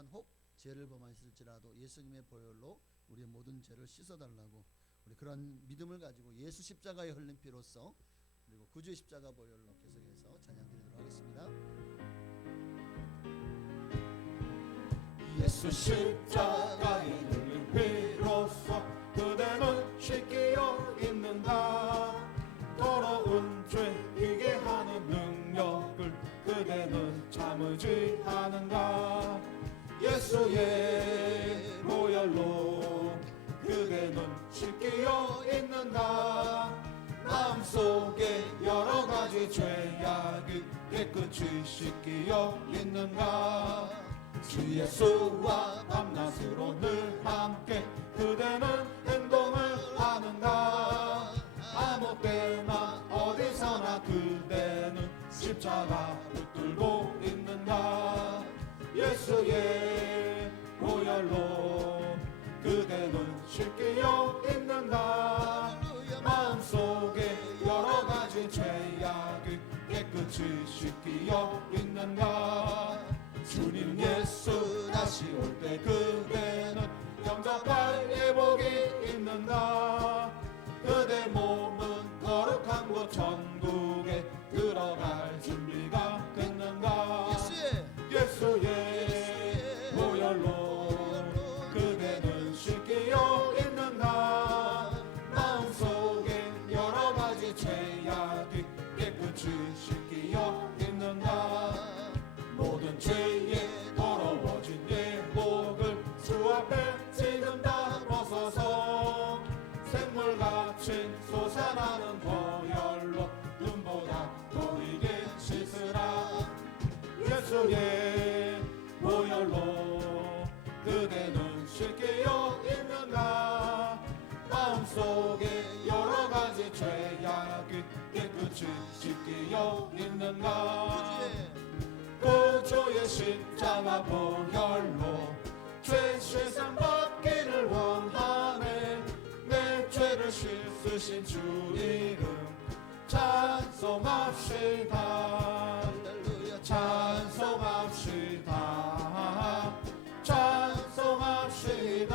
또한 혹 죄를 범하였을지라도 예수님의 보혈로 우리의 모든 죄를 씻어달라고, 우리 그런 믿음을 가지고 예수 십자가에 흘린 피로써 그리고 구주의 십자가 보혈로 계속해서 찬양드리도록 하겠습니다. 예수 십자가에 흘린 피로써 그대는 씻기어 있는가. 더러운 죄 이게 하는 능력을 그대는 참으지 않은가. 예수의 보혈로 그대는 씻기어 있는가. 마음속에 여러 가지 죄악이 깨끗이 씻기어 있는가. 주 예수와 밤낮으로 늘 함께 그대는 행동을 하는가. 아무 때나 어디서나 그대는 십자가 붙들고 있는가. 예수의 보혈로 그대는 씻기어 있는가. 마음속에 여러 가지 죄악이 깨끗이 씻기어 있는가. 주님 예수 다시 올 때 그대는 영접할 예복이 있는가. 그대 몸은 거룩한 곳 천국에 들어갈 준비가 됐는가. 예수의 보혈로 그대는 씻기어 있는가. 마음속에 여러 가지 죄악이 깨끗이 씻기어 있는가. 모든 죄에 더러워진 예복을 주 앞에 지금 다 벗어서 샘물같이 솟아나는 보혈로 눈보다 보이게 씻으라. 예수의 보혈로 그대는 씻기어 있는가. 마음속에 여러 가지 죄악이 깨끗이 씻기어 있는가. 구주의 십자가 보혈로 죄 씻음 받기를 원하네. 내 죄를 씻으신 주 이름 찬송합시다. 찬송합시다. 찬송합시다.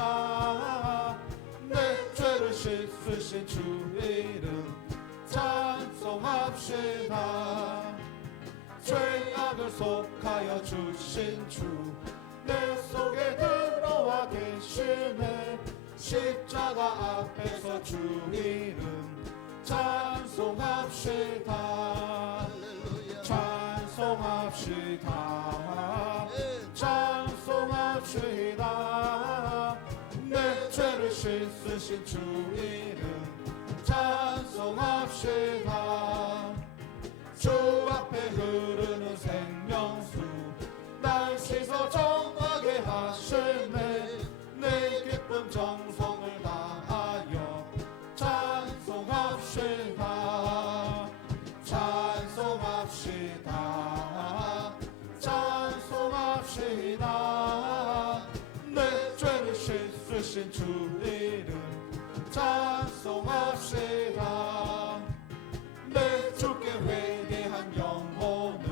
내 죄를 씻으신 주 이름 찬송합시다. 죄악을 속하여 주신 주 내 속에 들어와 계시네. 십자가 앞에서 주 이름 찬송합시다. 찬송합시다. 찬송합시다. 내 죄를 씻으신 주 이름 찬송합시다. 주 앞에 흐르는 생명수 날 씻어 정하게 하시네. 내 기쁨 정성을 다하여 찬송합시다. 찬송합시다. 찬송합시다. 내 죄를 씻으신 주 이름 찬송합시다. 내 주께 회개한 영혼은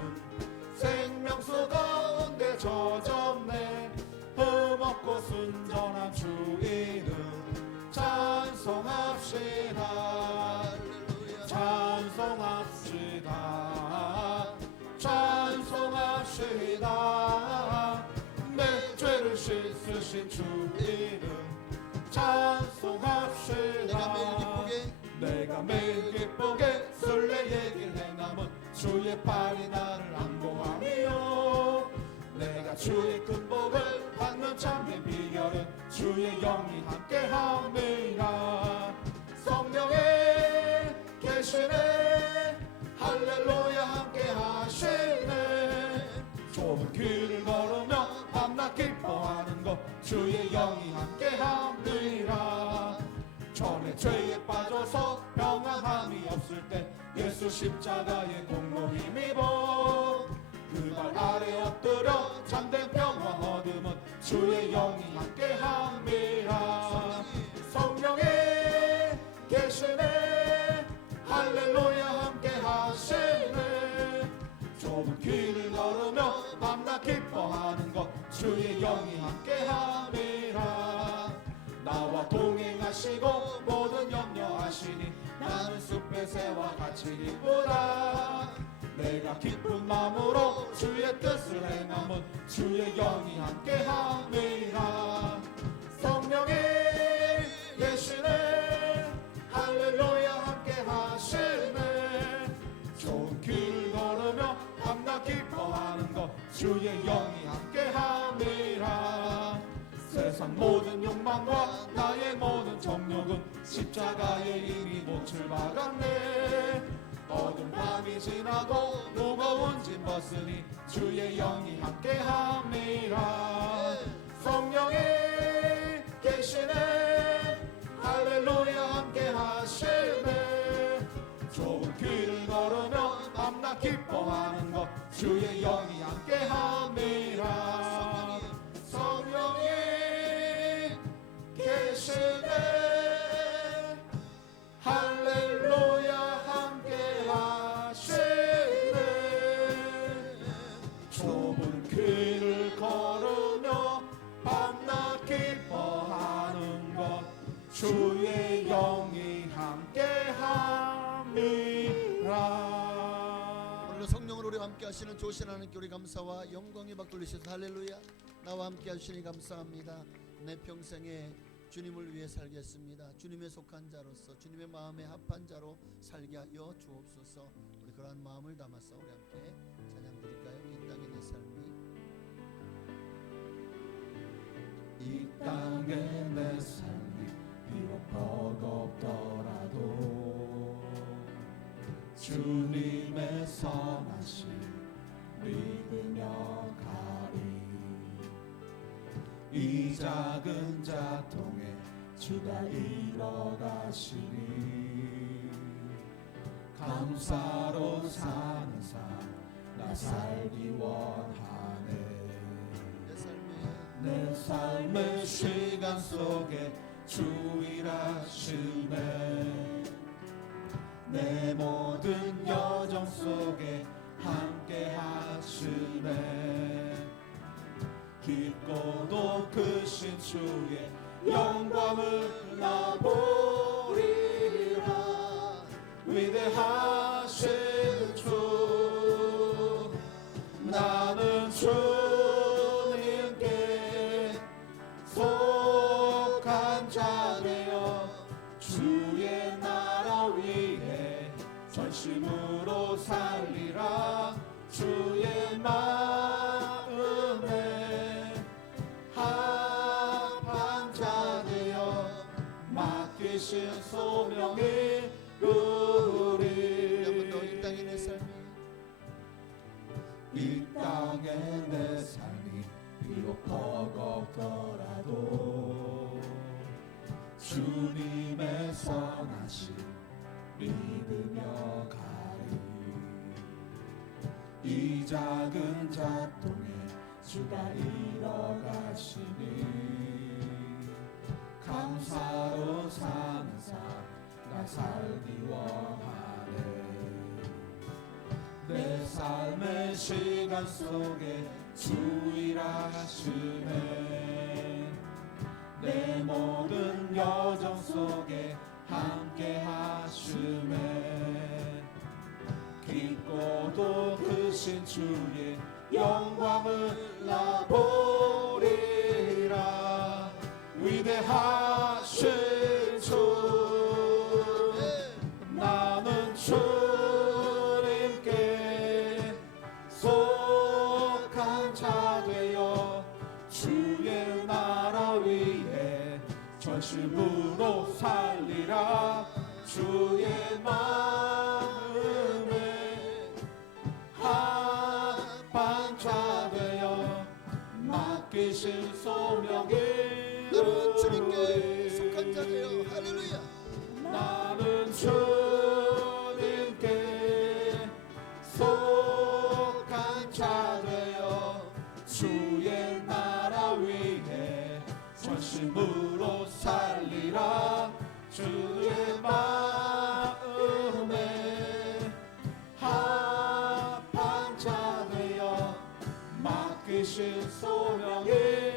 생명수 가운데 젖었네. 흠없고 순전한 주 이름 찬송합시다. 찬송합시다. 찬송합시다. 내 죄를 씻으신 주 이름 찬송합시다. 내가 매일 기쁘게 술래 얘기를 해남은 주의 팔이 나를 안보하며 내가 주의 큰 복을 받는 참된 비결은 주의 영이 함께함이라. 성령에 계시네. 할렐루야 함께하시네. 좁은 길을 걸으며 밤낮 기뻐하는 것 주의 영이 함께함이라. 전에 죄에 빠져서 평안함이 없을 때 예수 십자가의 공로 힘입어 그 발 아래 엎드려 참된 평화 얻음은 주의 영이 함께함이라. 성령에 계시네. 할렐루야 함께하시네. 좁은 길을 걸으며 밤낮 기뻐하는 것 주의 주의 영이 함께함이라. 나와 동행하시고 모든 염려하시니 나는 숲의 새와 같이 기쁘다. 내가 기쁜 마음으로 주의 뜻을 행함은 주의 영이 함께함이라. 성령이 계시네 할렐루야 함께하시네. 좋은 길 걸으며 밤낮 기뻐하는 것 주의 영이 함께함이라. 세상 모든 욕망과 나의 모든 정욕은 십자가에 이미 못을 박았네. 어두운 밤이 지나고 무거운 짐 벗으니 주의 영이 함께함이라. 성령이 계시네 할렐루야 함께하시네. 좋은 길을 걸으며 밤낮 기뻐하는 것 주의 영이 함께함이라. 성령이 계시네 할렐루야 함께하시네. 좁은 길을 걸으며 밤낮 기뻐하는 것 주의 영이 함께함이라. 오늘 성령으로 우리와 함께 하시는 조신 하나님께 우리 감사와 영광에 박 돌리셔서 할렐루야. 나와 함께 하시니 감사합니다. 내 평생에 주님을 위해 살겠습니다. 주님의 속한 자로서 주님의 마음에 합한 자로 살게 하여 주옵소서. 우리 그러한 마음을 담아서 우리 함께 찬양 드릴까요? 이 땅의 내 삶이, 이 땅의 내 삶이 비록 버겁더라도 주님의 선하심 믿으며 가리. 이 작은 자통에 주가 이뤄가시니 감사로 사는 삶 나 살기 원하네. 내 삶의 시간 속에 주 일하시네. 내 모든 여정 속에 함께 하시네. 깊고도 크신 주의 영광을 나 보리라. 위대하신 주 나는 주님께 속한 자 되어 주의 나라 위에 전심으로 살리라. 주의 마음에 합한 자 되어 맡기신 소명이 우리. 이 땅의 내 삶이, 이 땅의 내 삶이 비록 버겁더라도 주님의 선하심 믿으며 가리. 이 작은 자통에 주가 이뤄가시니 감사로 사는 삶 나 살기 원하네. 내 삶의 시간 속에 주 일하시네. 내 모든 여정 속에 함께 하시네. 깊고도 크신 주의 영광을 나 보리라. 위대하신 주 나는 주님께 속한 자 되어 주의 나라 위에 전심으로 살리라. 주의 마음에 합한 자 되어 맡기신 소명이 나는 주님께 속한 자 되어 할렐루야. 나는 주님께 속한 자 되어 주의 나라 위에 전심으로 살리라. 주의 마음에 합한 자 되어 맡기신 소명이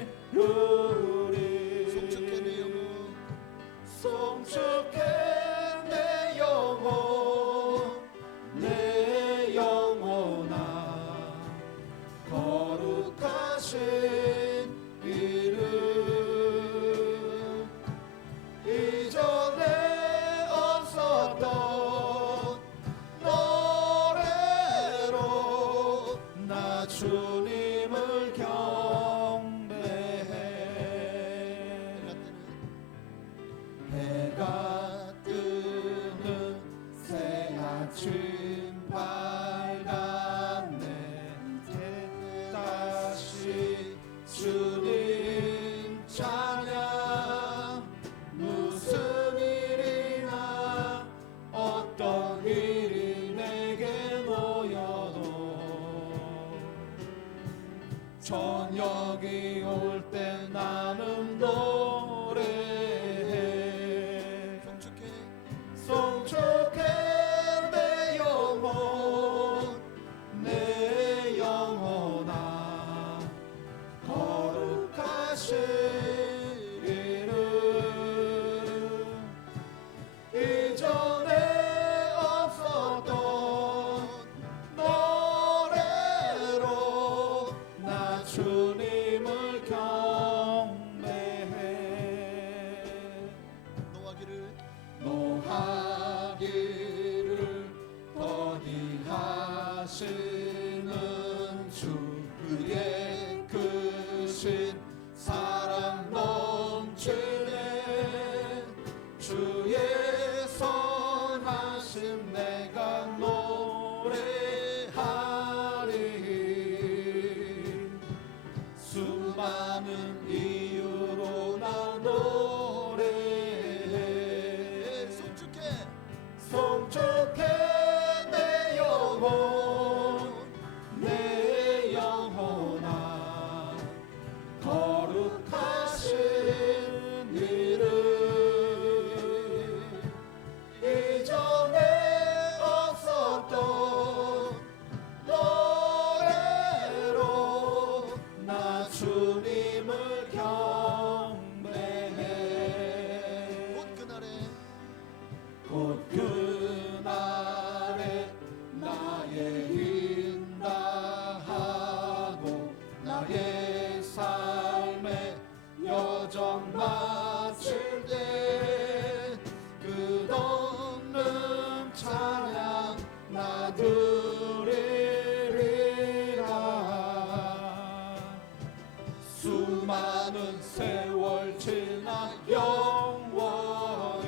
많은 세월 지나 영원히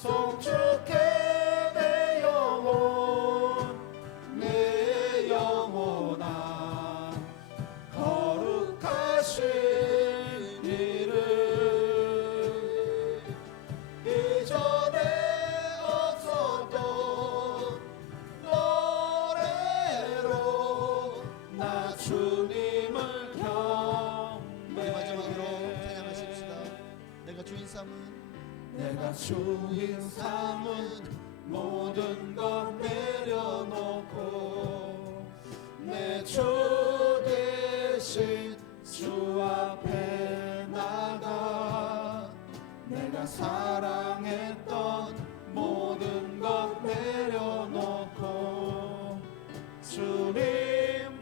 송축해 내 영혼아 거룩하신 이름 이전에 없었던 노래로 나 주님을 우리 마지막으로 경배해. 찬양하십시다. 내가 주인 삼은 내가 주인 삼은 모든 것 내려놓고 내 주 대신 주 앞에 나가 내가 사랑했던 모든 것 내려놓고 주님만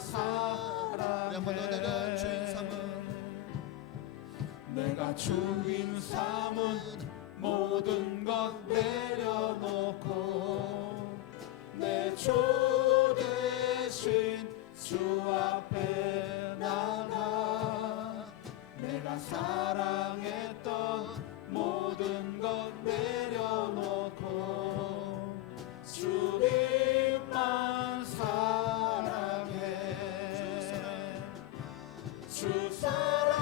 사랑해. 한번 더 내가 주인 삼은 내가 주인 삼은 모든 것 내려놓고 내 주 대신 주 앞에 나가 내가 사랑했던 모든 것 내려놓고 주님만 사랑해. 주 사랑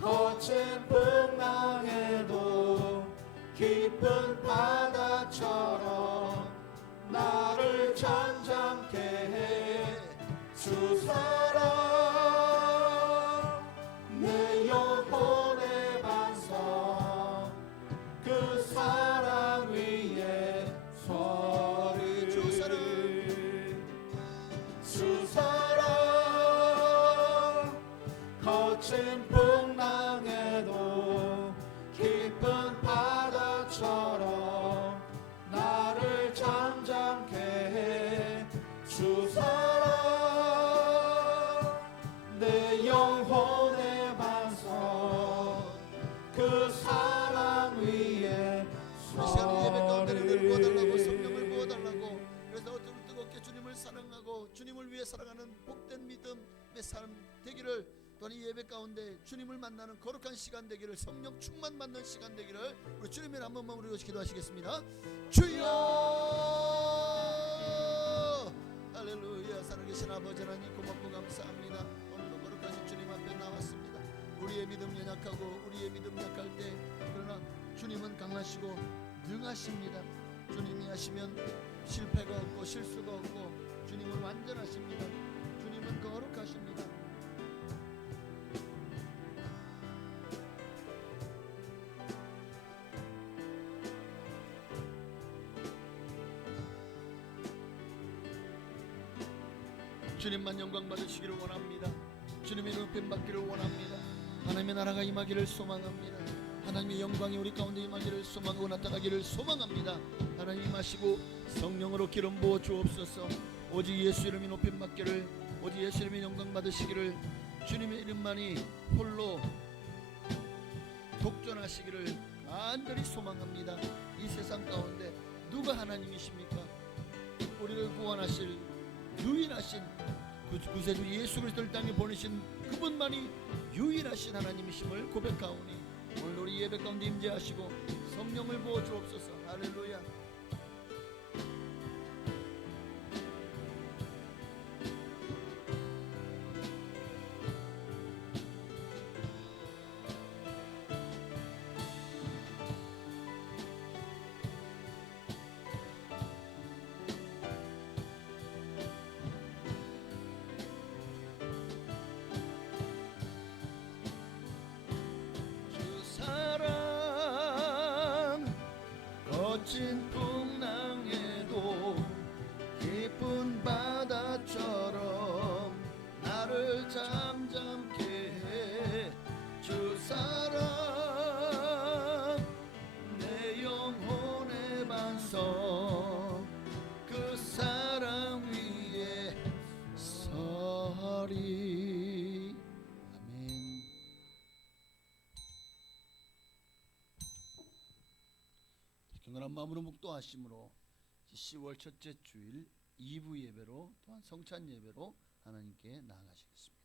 거친 풍랑에도 깊은 바다처럼 나를 잠잠케 해. 주 사랑 내 영혼의 반석 그 사랑 위에 서리. 주 사랑 주 사랑 거친 풍랑에도 깊은 바다처럼 나를 잠잠케 해. 주 사랑 내 영혼의 반석 그 사랑 위에 이 시간에 예배 가운데 우리를 부어달라고 서리. 성령을 부어달라고. 그래서 뜨겁게 주님을 사랑하고 주님을 위해 살아가는 복된 믿음의 삶 되기를, 또한 이 예배 가운데 주님을 만나는 거룩한 시간 되기를, 성령 충만 받는 시간 되기를 우리 주님을 한 번만 우리 기도하시겠습니다. 주여 할렐루야. 살아계신 아버지 하나님 고맙고 감사합니다. 오늘도 거룩하신 주님 앞에 나왔습니다. 우리의 믿음 연약하고 우리의 믿음 약할 때 그러나 주님은 강하시고 능하십니다. 주님이 하시면 실패가 없고 실수가 없고 주님은 완전하십니다. 주님은 거룩하십니다. 주님만 영광 받으시기를 원합니다. 주님의 높임 받기를 원합니다. 하나님의 나라가 임하기를 소망합니다. 하나님의 영광이 우리 가운데 임하기를 소망하고 나타나기를 소망합니다. 하나님 임하시고 성령으로 기름 부어 주옵소서. 오직 예수 이름이 높임 받기를, 오직 예수 이름이 영광 받으시기를, 주님의 이름만이 홀로 독존하시기를 간절히 소망합니다. 이 세상 가운데 누가 하나님이십니까? 우리를 구원하실 유일하신 구세주 예수 그리스도를 땅에 보내신 그분만이 유일하신 하나님이심을 고백하오니 오늘 우리 예배 가운데 임재하시고 성령을 부어 주옵소서. 할렐루야. 거친 풍랑에도 깊은 바다처럼 나를 잠잠케 해. 주 사랑 내 영혼의 반석 그 사랑 위에 서리. 아멘. 경건한 마음으로 묵도하심으로 10월 첫째 주일 2부 예배로 또한 성찬 예배로 하나님께 나아가시겠습니다.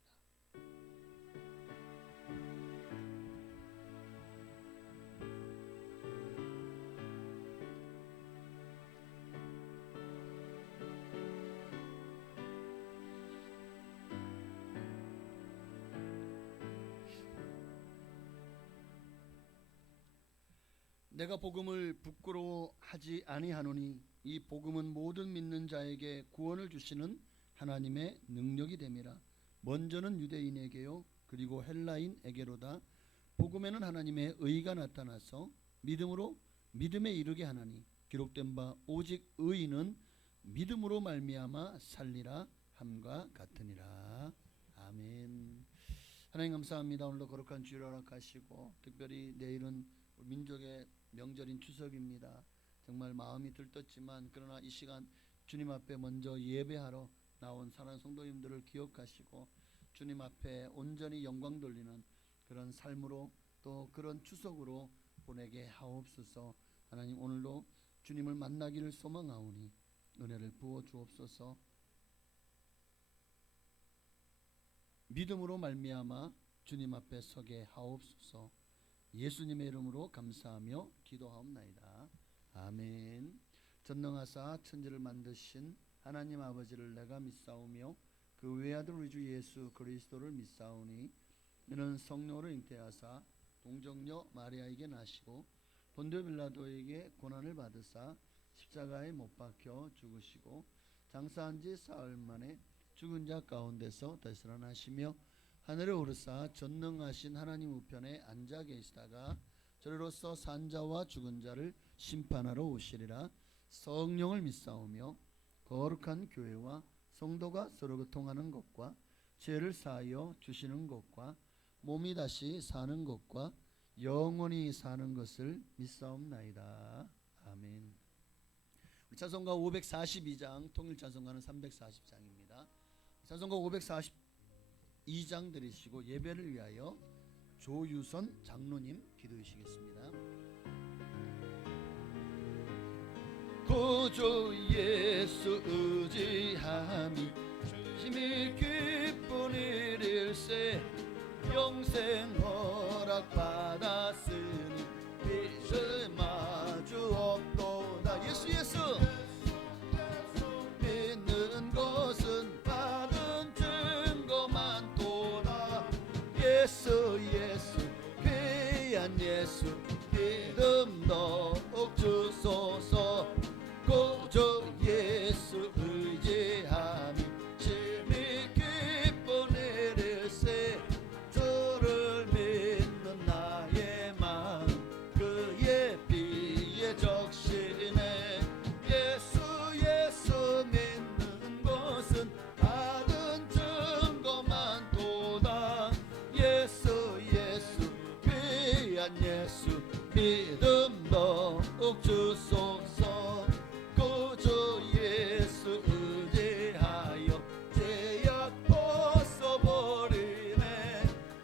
내가 복음을 부끄러워하지 아니하노니 이 복음은 모든 믿는 자에게 구원을 주시는 하나님의 능력이 됨이라. 먼저는 유대인에게요 그리고 헬라인에게로다. 복음에는 하나님의 의가 나타나서 믿음으로 믿음에 이르게 하나니 기록된 바 오직 의인은 믿음으로 말미암아 살리라 함과 같으니라. 아멘. 하나님 감사합니다. 오늘도 거룩한 주일을 허락하시고 특별히 내일은 민족의 명절인 추석입니다. 정말 마음이 들떴지만 그러나 이 시간 주님 앞에 먼저 예배하러 나온 사랑하는 성도님들을 기억하시고 주님 앞에 온전히 영광 돌리는 그런 삶으로 또 그런 추석으로 보내게 하옵소서. 하나님 오늘도 주님을 만나기를 소망하오니 은혜를 부어 주옵소서. 믿음으로 말미암아 주님 앞에 서게 하옵소서. 예수님의 이름으로 감사하며 기도하옵나이다. 아멘. 전능하사 천지를 만드신 하나님 아버지를 내가 믿사오며 그 외아들 우리 주 예수 그리스도를 믿사오니 이는 성령으로 잉태하사 동정녀 마리아에게 나시고 본디오 빌라도에게 고난을 받으사 십자가에 못 박혀 죽으시고 장사한 지 사흘 만에 죽은 자 가운데서 다시 살아나시며 하늘에 오르사 전능하신 하나님 우편에 앉아 계시다가 저리로서 산 자와 죽은 자를 심판하러 오시리라. 성령을 믿사오며 거룩한 교회와 성도가 서로 교통하는 것과 죄를 사하여 주시는 것과 몸이 다시 사는 것과 영원히 사는 것을 믿사옵나이다. 아멘. 찬송가 542장, 통일 찬송가는 340장입니다. 찬송가 542장 들으시고 예배를 위하여 조유선 장로님 기도하시겠습니다. 구주 예수 의지함이 심히 기쁜 일일세 영생 허락 받았으니 빛을 마주 없도다. 예수 예수 믿는 것은 받은 증거만 도다. 예수 예수 귀한 예수 믿음 더욱 주소서. 구주 예수 의지함이 심히 기쁜 일일세 주를 믿는 나의 마음 그의 피에 적시네. 예수 예수 믿는 것은 받은 증거만 도다. 예수 예수 귀한 예수 믿음 더욱 주소서. 구주 예수 의지하여 죄악 벗어버리네.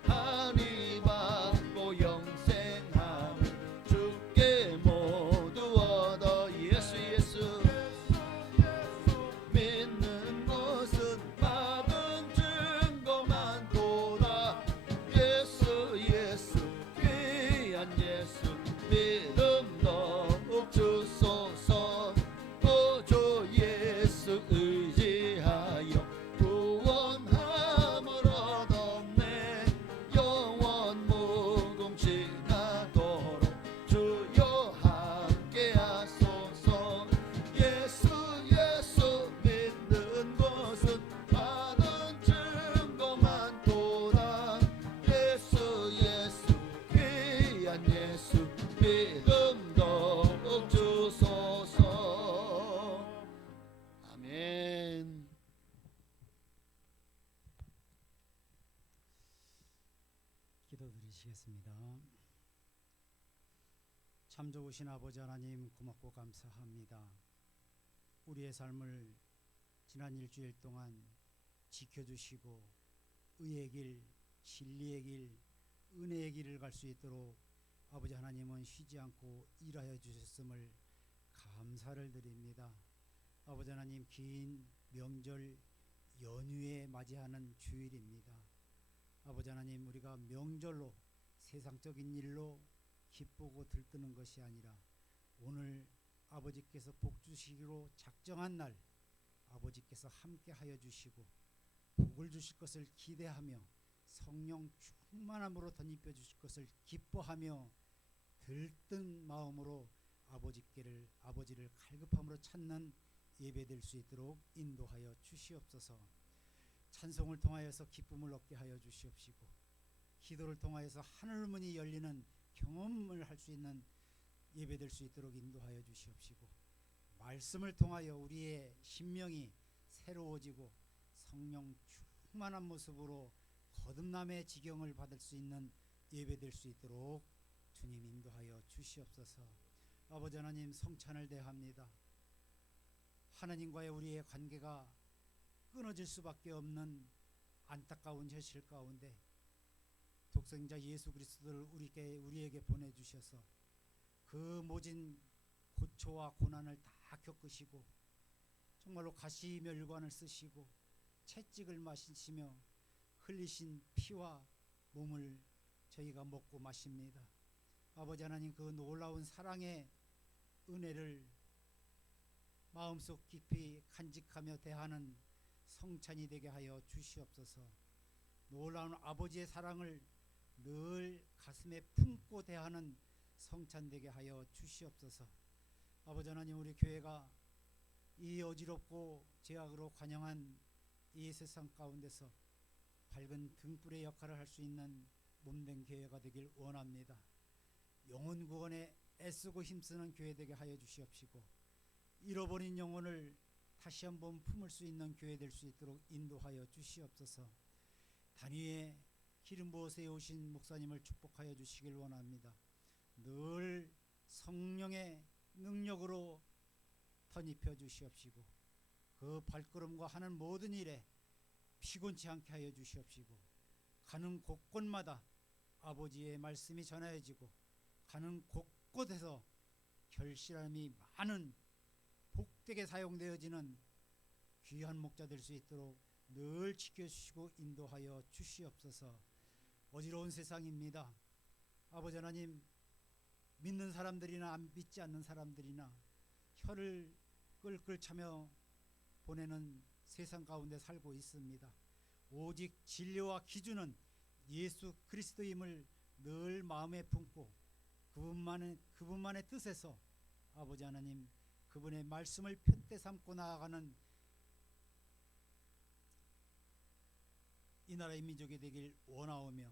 하니 받고 영생함을 주께 모두 얻어. 예수 예수 믿는 것은 받은 증거만 도다. 예수 예수 귀한 예수 믿음 더욱 주소서. 구주 예수 의지하여 구원함을 얻었네. 영원 무궁지나도록 주여 함께 하소서. 예수 예수 믿는 것은 받은 증거만 도다. 예수 예수 귀한 예수 믿음 더욱 주소서. 아멘. 기도드리시겠습니다. 참 좋으신 아버지 하나님 고맙고 감사합니다. 우리의 삶을 지난 일주일 동안 지켜주시고 의의 길, 진리의 길, 은혜의 길을 갈 수 있도록 아버지 하나님은 쉬지 않고 일하여 주셨음을 감사를 드립니다. 아버지 하나님 긴 명절 연휴에 맞이하는 주일입니다. 아버지 하나님, 우리가 명절로 세상적인 일로 기쁘고 들뜨는 것이 아니라 오늘 아버지께서 복 주시기로 작정한 날 아버지께서 함께 하여 주시고 복을 주실 것을 기대하며 성령 충만함으로 덧입혀 주실 것을 기뻐하며 들뜬 마음으로 아버지를 갈급함으로 찾는 예배될 수 있도록 인도하여 주시옵소서. 찬송을 통하여서 기쁨을 얻게 하여 주시옵시고 기도를 통하여서 하늘 문이 열리는 경험을 할 수 있는 예배될 수 있도록 인도하여 주시옵시고 말씀을 통하여 우리의 심령이 새로워지고 성령 충만한 모습으로 거듭남의 지경을 받을 수 있는 예배될 수 있도록 주님 인도하여 주시옵소서. 아버지 하나님, 성찬을 대합니다. 하나님과의 우리의 관계가 끊어질 수밖에 없는 안타까운 현실 가운데 독생자 예수 그리스도를 우리에게 보내주셔서 그 모진 고초와 고난을 다 겪으시고 정말로 가시멸관을 쓰시고 채찍을 마시며 흘리신 피와 몸을 저희가 먹고 마십니다. 아버지 하나님, 그 놀라운 사랑의 은혜를 마음속 깊이 간직하며 대하는 성찬이 되게 하여 주시옵소서. 놀라운 아버지의 사랑을 늘 가슴에 품고 대하는 성찬 되게 하여 주시옵소서. 아버지 하나님, 우리 교회가 이 어지럽고 죄악으로 관영한 이 세상 가운데서 밝은 등불의 역할을 할 수 있는 몸된 교회가 되길 원합니다. 영혼 구원에 애쓰고 힘쓰는 교회 되게 하여 주시옵시고 잃어버린 영혼을 다시 한번 품을 수 있는 교회 될 수 있도록 인도하여 주시옵소서. 단위에 기름 부어 세우신 목사님을 축복하여 주시길 원합니다. 늘 성령의 능력으로 덧입혀 주시옵시고 그 발걸음과 하는 모든 일에 피곤치 않게 하여 주시옵시고 가는 곳곳마다 아버지의 말씀이 전하여지고 가는 곳곳에서 결실함이 많은 복되게 사용되어지는 귀한 목자 될 수 있도록 늘 지켜주시고 인도하여 주시옵소서. 어지러운 세상입니다. 아버지 하나님, 믿는 사람들이나 안 믿지 않는 사람들이나 혀를 끌끌 차며 보내는 세상 가운데 살고 있습니다. 오직 진리와 기준은 예수 그리스도임을 늘 마음에 품고 그분만의 뜻에서 아버지 하나님, 그분의 말씀을 편대 삼고 나아가는 이 나라의 민족이 되길 원하오며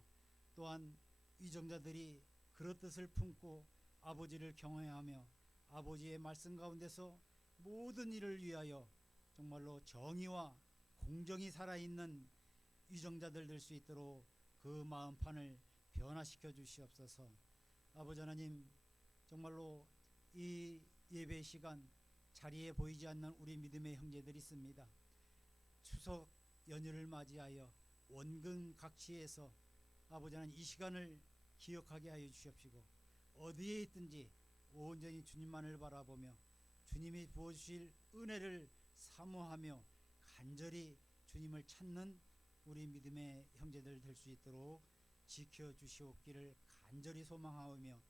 또한 위정자들이 그릇뜻을 품고 아버지를 경외하며 아버지의 말씀 가운데서 모든 일을 위하여 정말로 정의와 공정이 살아있는 위정자들 될 수 있도록 그 마음판을 변화시켜 주시옵소서. 아버지 하나님, 정말로 이 예배 시간 자리에 보이지 않는 우리 믿음의 형제들이 있습니다. 추석 연휴를 맞이하여 원근 각지에서 아버지 하나님, 이 시간을 기억하게 하여 주시옵시고 어디에 있든지 온전히 주님만을 바라보며 주님이 부어주실 은혜를 사모하며 간절히 주님을 찾는 우리 믿음의 형제들 될 수 있도록 지켜주시옵기를 간절히 소망하오며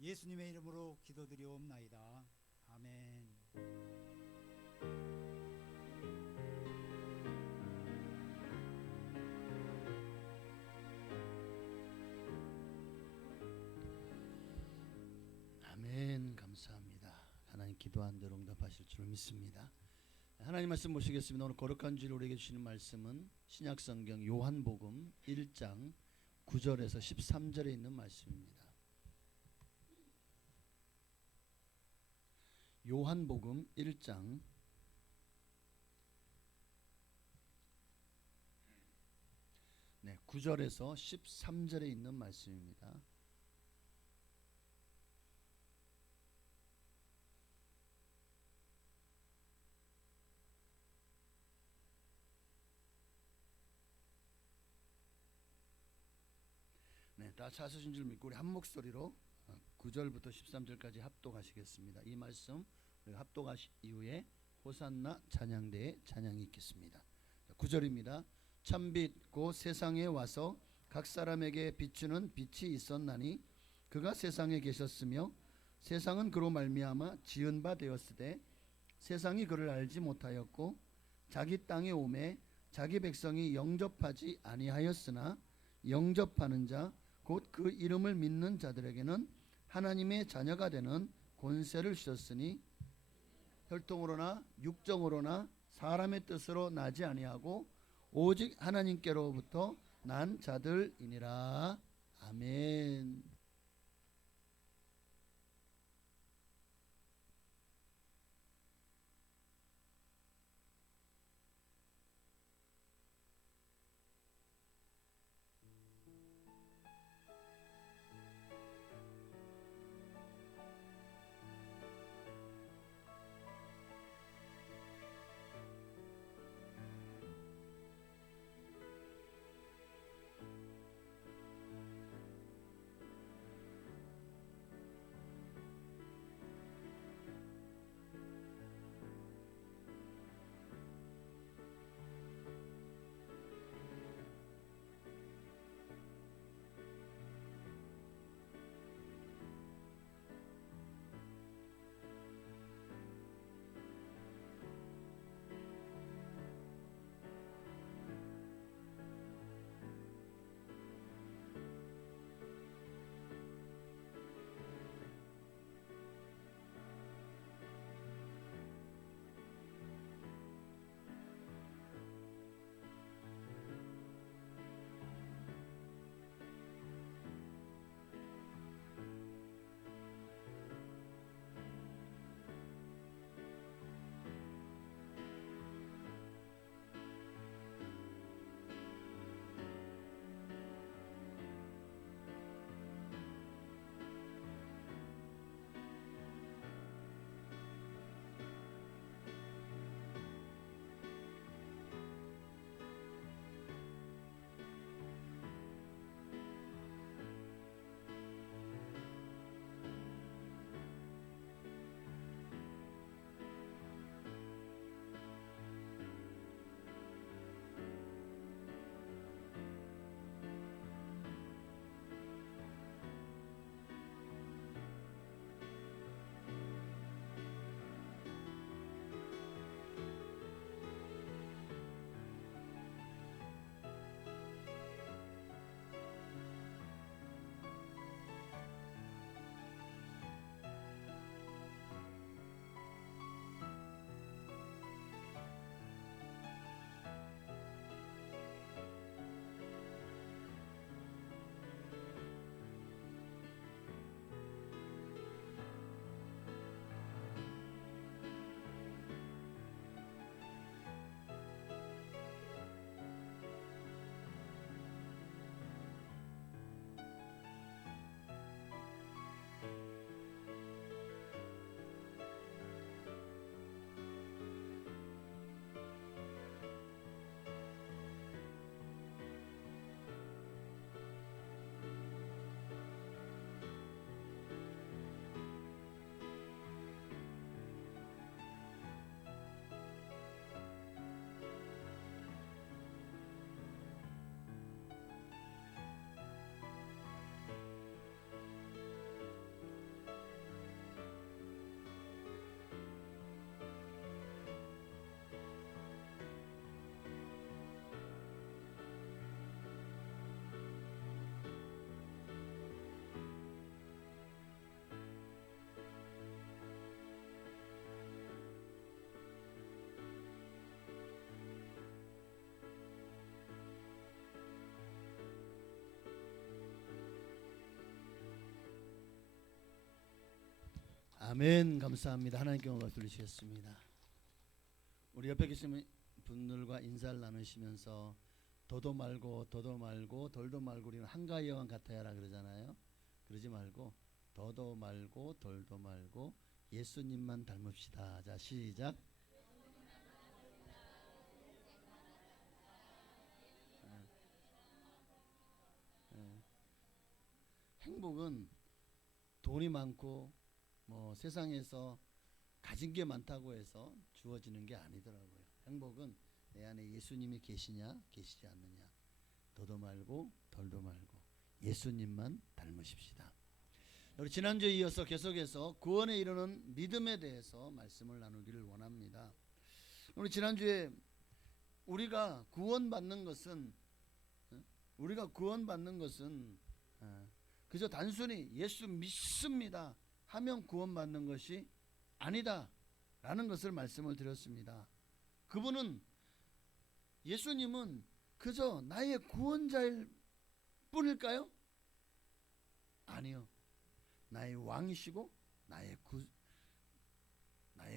예수님의 이름으로 기도드리옵나이다. 아멘. 아멘. 감사합니다. 하나님 기도한 대로 응답하실 줄 믿습니다. 하나님 말씀 보시겠습니다. 오늘 거룩한 주일 우리에게 주시는 말씀은 신약성경 요한복음 1장 9절에서 13절에 있는 말씀입니다. 요한복음 1장 9절에서 13절에 있는 말씀입니다. 다 찾으신 줄 믿고 우리 한 목소리로 9절부터 13절까지 합독하시겠습니다. 이 말씀 우리가 합독하신 이후에 호산나 찬양대의 찬양이 있겠습니다. 9절입니다. 참빛 곧 세상에 와서 각 사람에게 비추는 빛이 있었나니 그가 세상에 계셨으며 세상은 그로 말미암아 지은 바 되었으되 세상이 그를 알지 못하였고 자기 땅에 오매 자기 백성이 영접하지 아니하였으나 영접하는 자 곧 그 이름을 믿는 자들에게는 하나님의 자녀가 되는 권세를 주셨으니 혈통으로나 육정으로나 사람의 뜻으로 나지 아니하고 오직 하나님께로부터 난 자들이니라. 아멘. 아멘. 감사합니다. 하나님께 영광을 돌리시겠습니다. 우리 옆에 계신 분들과 인사를 나누시면서 더도 말고 덜도 말고 우리는 한가위 여왕 같아야라 그러잖아요. 그러지 말고 더도 말고 덜도 말고 예수님만 닮읍시다. 자, 시작. 행복은 돈이 많고 뭐 세상에서 가진 게 많다고 해서 주어지는 게 아니더라고요. 행복은 내 안에 예수님이 계시냐 계시지 않느냐, 더도 말고 덜도 말고 예수님만 닮으십시다. 우리 지난주에 이어서 계속해서 구원에 이르는 믿음에 대해서 말씀을 나누기를 원합니다. 우리 지난주에 우리가 구원받는 것은 그저 단순히 예수 믿습니다 하면 구원받는 것이 아니다 라는 것을 말씀을 드렸습니다. 예수님은 그저 나의 구원자일 뿐일까요? 아니요. 나의 왕이시고 나의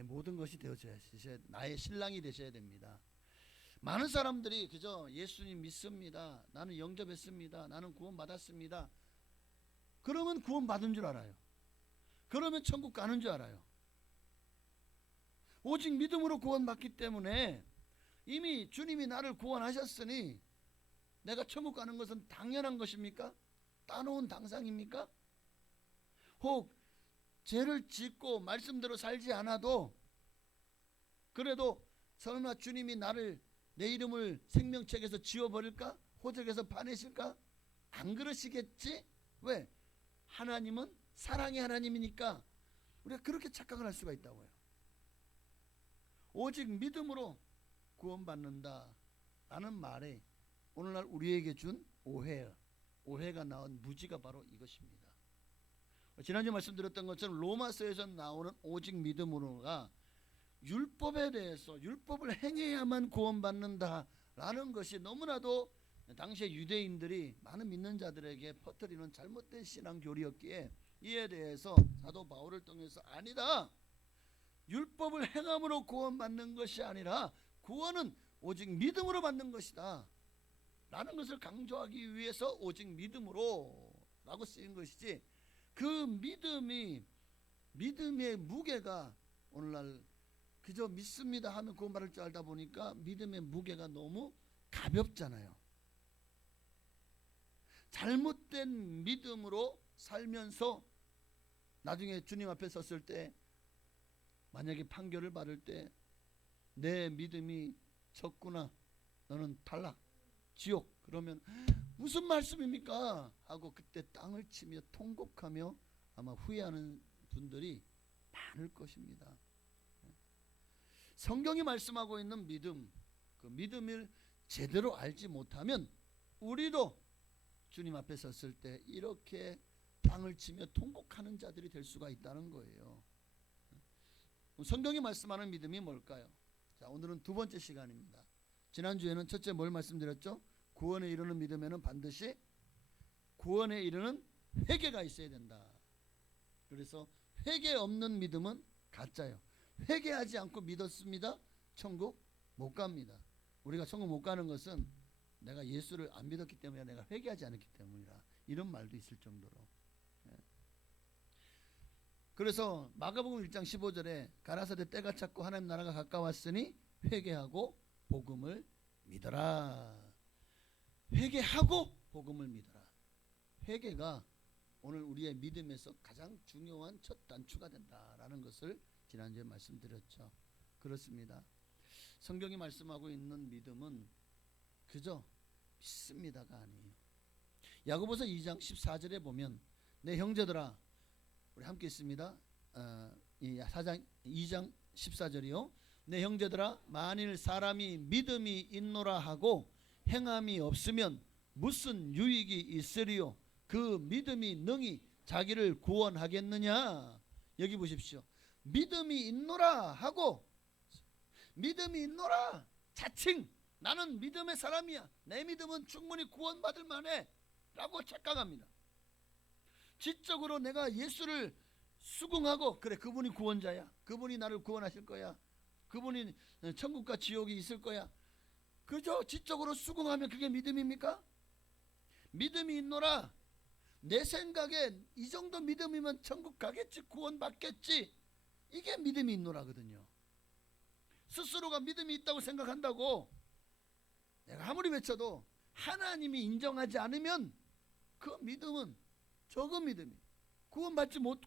모든 것이 되어져야, 나의 신랑이 되셔야 됩니다. 많은 사람들이 그저 예수님 믿습니다, 나는 영접했습니다, 나는 구원받았습니다, 그러면 구원받은 줄 알아요. 그러면 천국 가는 줄 알아요. 오직 믿음으로 구원받기 때문에 이미 주님이 나를 구원하셨으니 내가 천국 가는 것은 당연한 것입니까? 따놓은 당상입니까? 혹 죄를 짓고 말씀대로 살지 않아도 그래도 설마 주님이 내 이름을 생명책에서 지워버릴까? 호적에서 파내실까? 안 그러시겠지? 왜? 하나님은 사랑의 하나님이니까 우리가 그렇게 착각을 할 수가 있다고요. 오직 믿음으로 구원받는다 라는 말에 오늘날 우리에게 준 오해가 낳은 무지가 바로 이것입니다. 지난주에 말씀드렸던 것처럼 로마서에서 나오는 오직 믿음으로가 율법에 대해서 율법을 행해야만 구원받는다 라는 것이 너무나도 당시의 유대인들이 많은 믿는 자들에게 퍼뜨리는 잘못된 신앙 교리였기에 이에 대해서 사도 바울을 통해서 아니다, 율법을 행함으로 구원받는 것이 아니라 구원은 오직 믿음으로 받는 것이다 라는 것을 강조하기 위해서 오직 믿음으로 라고 쓰인 것이지, 그 믿음의 무게가 오늘날 그저 믿습니다 하면 구원받을 줄 알다 보니까 믿음의 무게가 너무 가볍잖아요. 잘못된 믿음으로 살면서 나중에 주님 앞에 섰을 때 만약에 판결을 받을 때 내 믿음이 졌구나, 너는 탈락, 지옥, 그러면 무슨 말씀입니까? 하고 그때 땅을 치며 통곡하며 아마 후회하는 분들이 많을 것입니다. 성경이 말씀하고 있는 믿음, 그 믿음을 제대로 알지 못하면 우리도 주님 앞에 섰을 때 이렇게 땅을 치며 통곡하는 자들이 될 수가 있다는 거예요. 성경이 말씀하는 믿음이 뭘까요? 자, 오늘은 두 번째 시간입니다. 지난주에는 첫째 뭘 말씀드렸죠? 구원에 이르는 믿음에는 반드시 구원에 이르는 회개가 있어야 된다. 그래서 회개 없는 믿음은 가짜예요. 회개하지 않고 믿었습니다, 천국 못 갑니다. 우리가 천국 못 가는 것은 내가 예수를 안 믿었기 때문에, 내가 회개하지 않았기 때문이라, 이런 말도 있을 정도로. 그래서 마가복음 1장 15절에 가라사대 때가 찼고 하나님 나라가 가까웠으니 회개하고 복음을 믿어라. 회개하고 복음을 믿어라. 회개가 오늘 우리의 믿음에서 가장 중요한 첫 단추가 된다라는 것을 지난주에 말씀드렸죠. 그렇습니다. 성경이 말씀하고 있는 믿음은 그저 믿습니다가 아니에요. 야고보서 2장 14절에 보면 내 형제들아, 우리 함께 있습니다. 2장 14절이요. 내 형제들아, 만일 사람이 믿음이 있노라 하고 행함이 없으면 무슨 유익이 있으리요? 그 믿음이 능히 자기를 구원하겠느냐? 여기 보십시오. 믿음이 있노라 하고, 믿음이 있노라 자칭 나는 믿음의 사람이야, 내 믿음은 충분히 구원받을 만해 라고 착각합니다. 지적으로 내가 예수를 수긍하고, 그래 그분이 구원자야, 그분이 나를 구원하실 거야, 그분이 천국과 지옥이 있을 거야, 그저 지적으로 수긍하면 그게 믿음입니까? 믿음이 있노라, 내 생각에 이 정도 믿음이면 천국 가겠지, 구원받겠지, 이게 믿음이 있노라거든요. 스스로가 믿음이 있다고 생각한다고 내가 아무리 외쳐도 하나님이 인정하지 않으면 그 믿음은 적은 믿음이,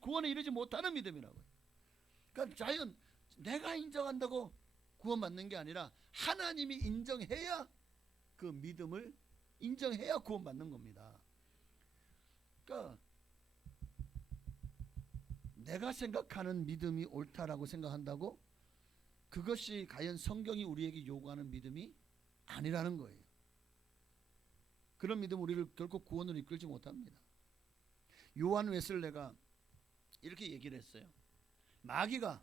구원에 이르지 못하는 믿음이라고요. 그러니까 자연 내가 인정한다고 구원받는 게 아니라 하나님이 인정해야 그 믿음을 인정해야 구원받는 겁니다. 그러니까 내가 생각하는 믿음이 옳다라고 생각한다고 그것이 과연 성경이 우리에게 요구하는 믿음이 아니라는 거예요. 그런 믿음 우리를 결코 구원으로 이끌지 못합니다. 요한 웨슬레가 이렇게 얘기를 했어요. 마귀가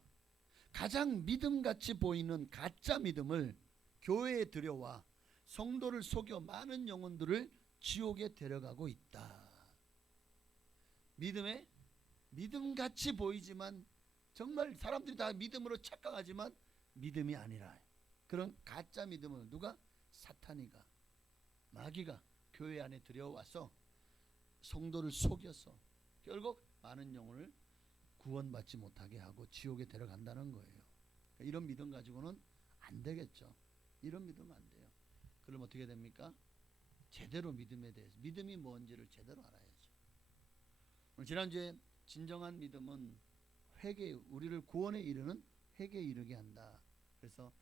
가장 믿음같이 보이는 가짜 믿음을 교회에 들여와 성도를 속여 많은 영혼들을 지옥에 데려가고 있다. 믿음같이 보이지만 정말 사람들이 다 믿음으로 착각하지만 믿음이 아니라 그런 가짜 믿음을 누가? 사탄이가, 마귀가 교회 안에 들여와서 성도를 속여서 결국 많은 영혼을 구원받지 못하게 하고 지옥에 데려간다는 거예요. 이런 믿음 가지고는 안 되겠죠. 이런 믿으면 안 돼요. 그럼 어떻게 됩니까? 제대로 믿음에 대해서 믿음이 뭔지를 제대로 알아야죠. 오늘 지난주에 진정한 믿음은 회개, 우리를 구원에 이르는 회개에 이르게 한다. 그래서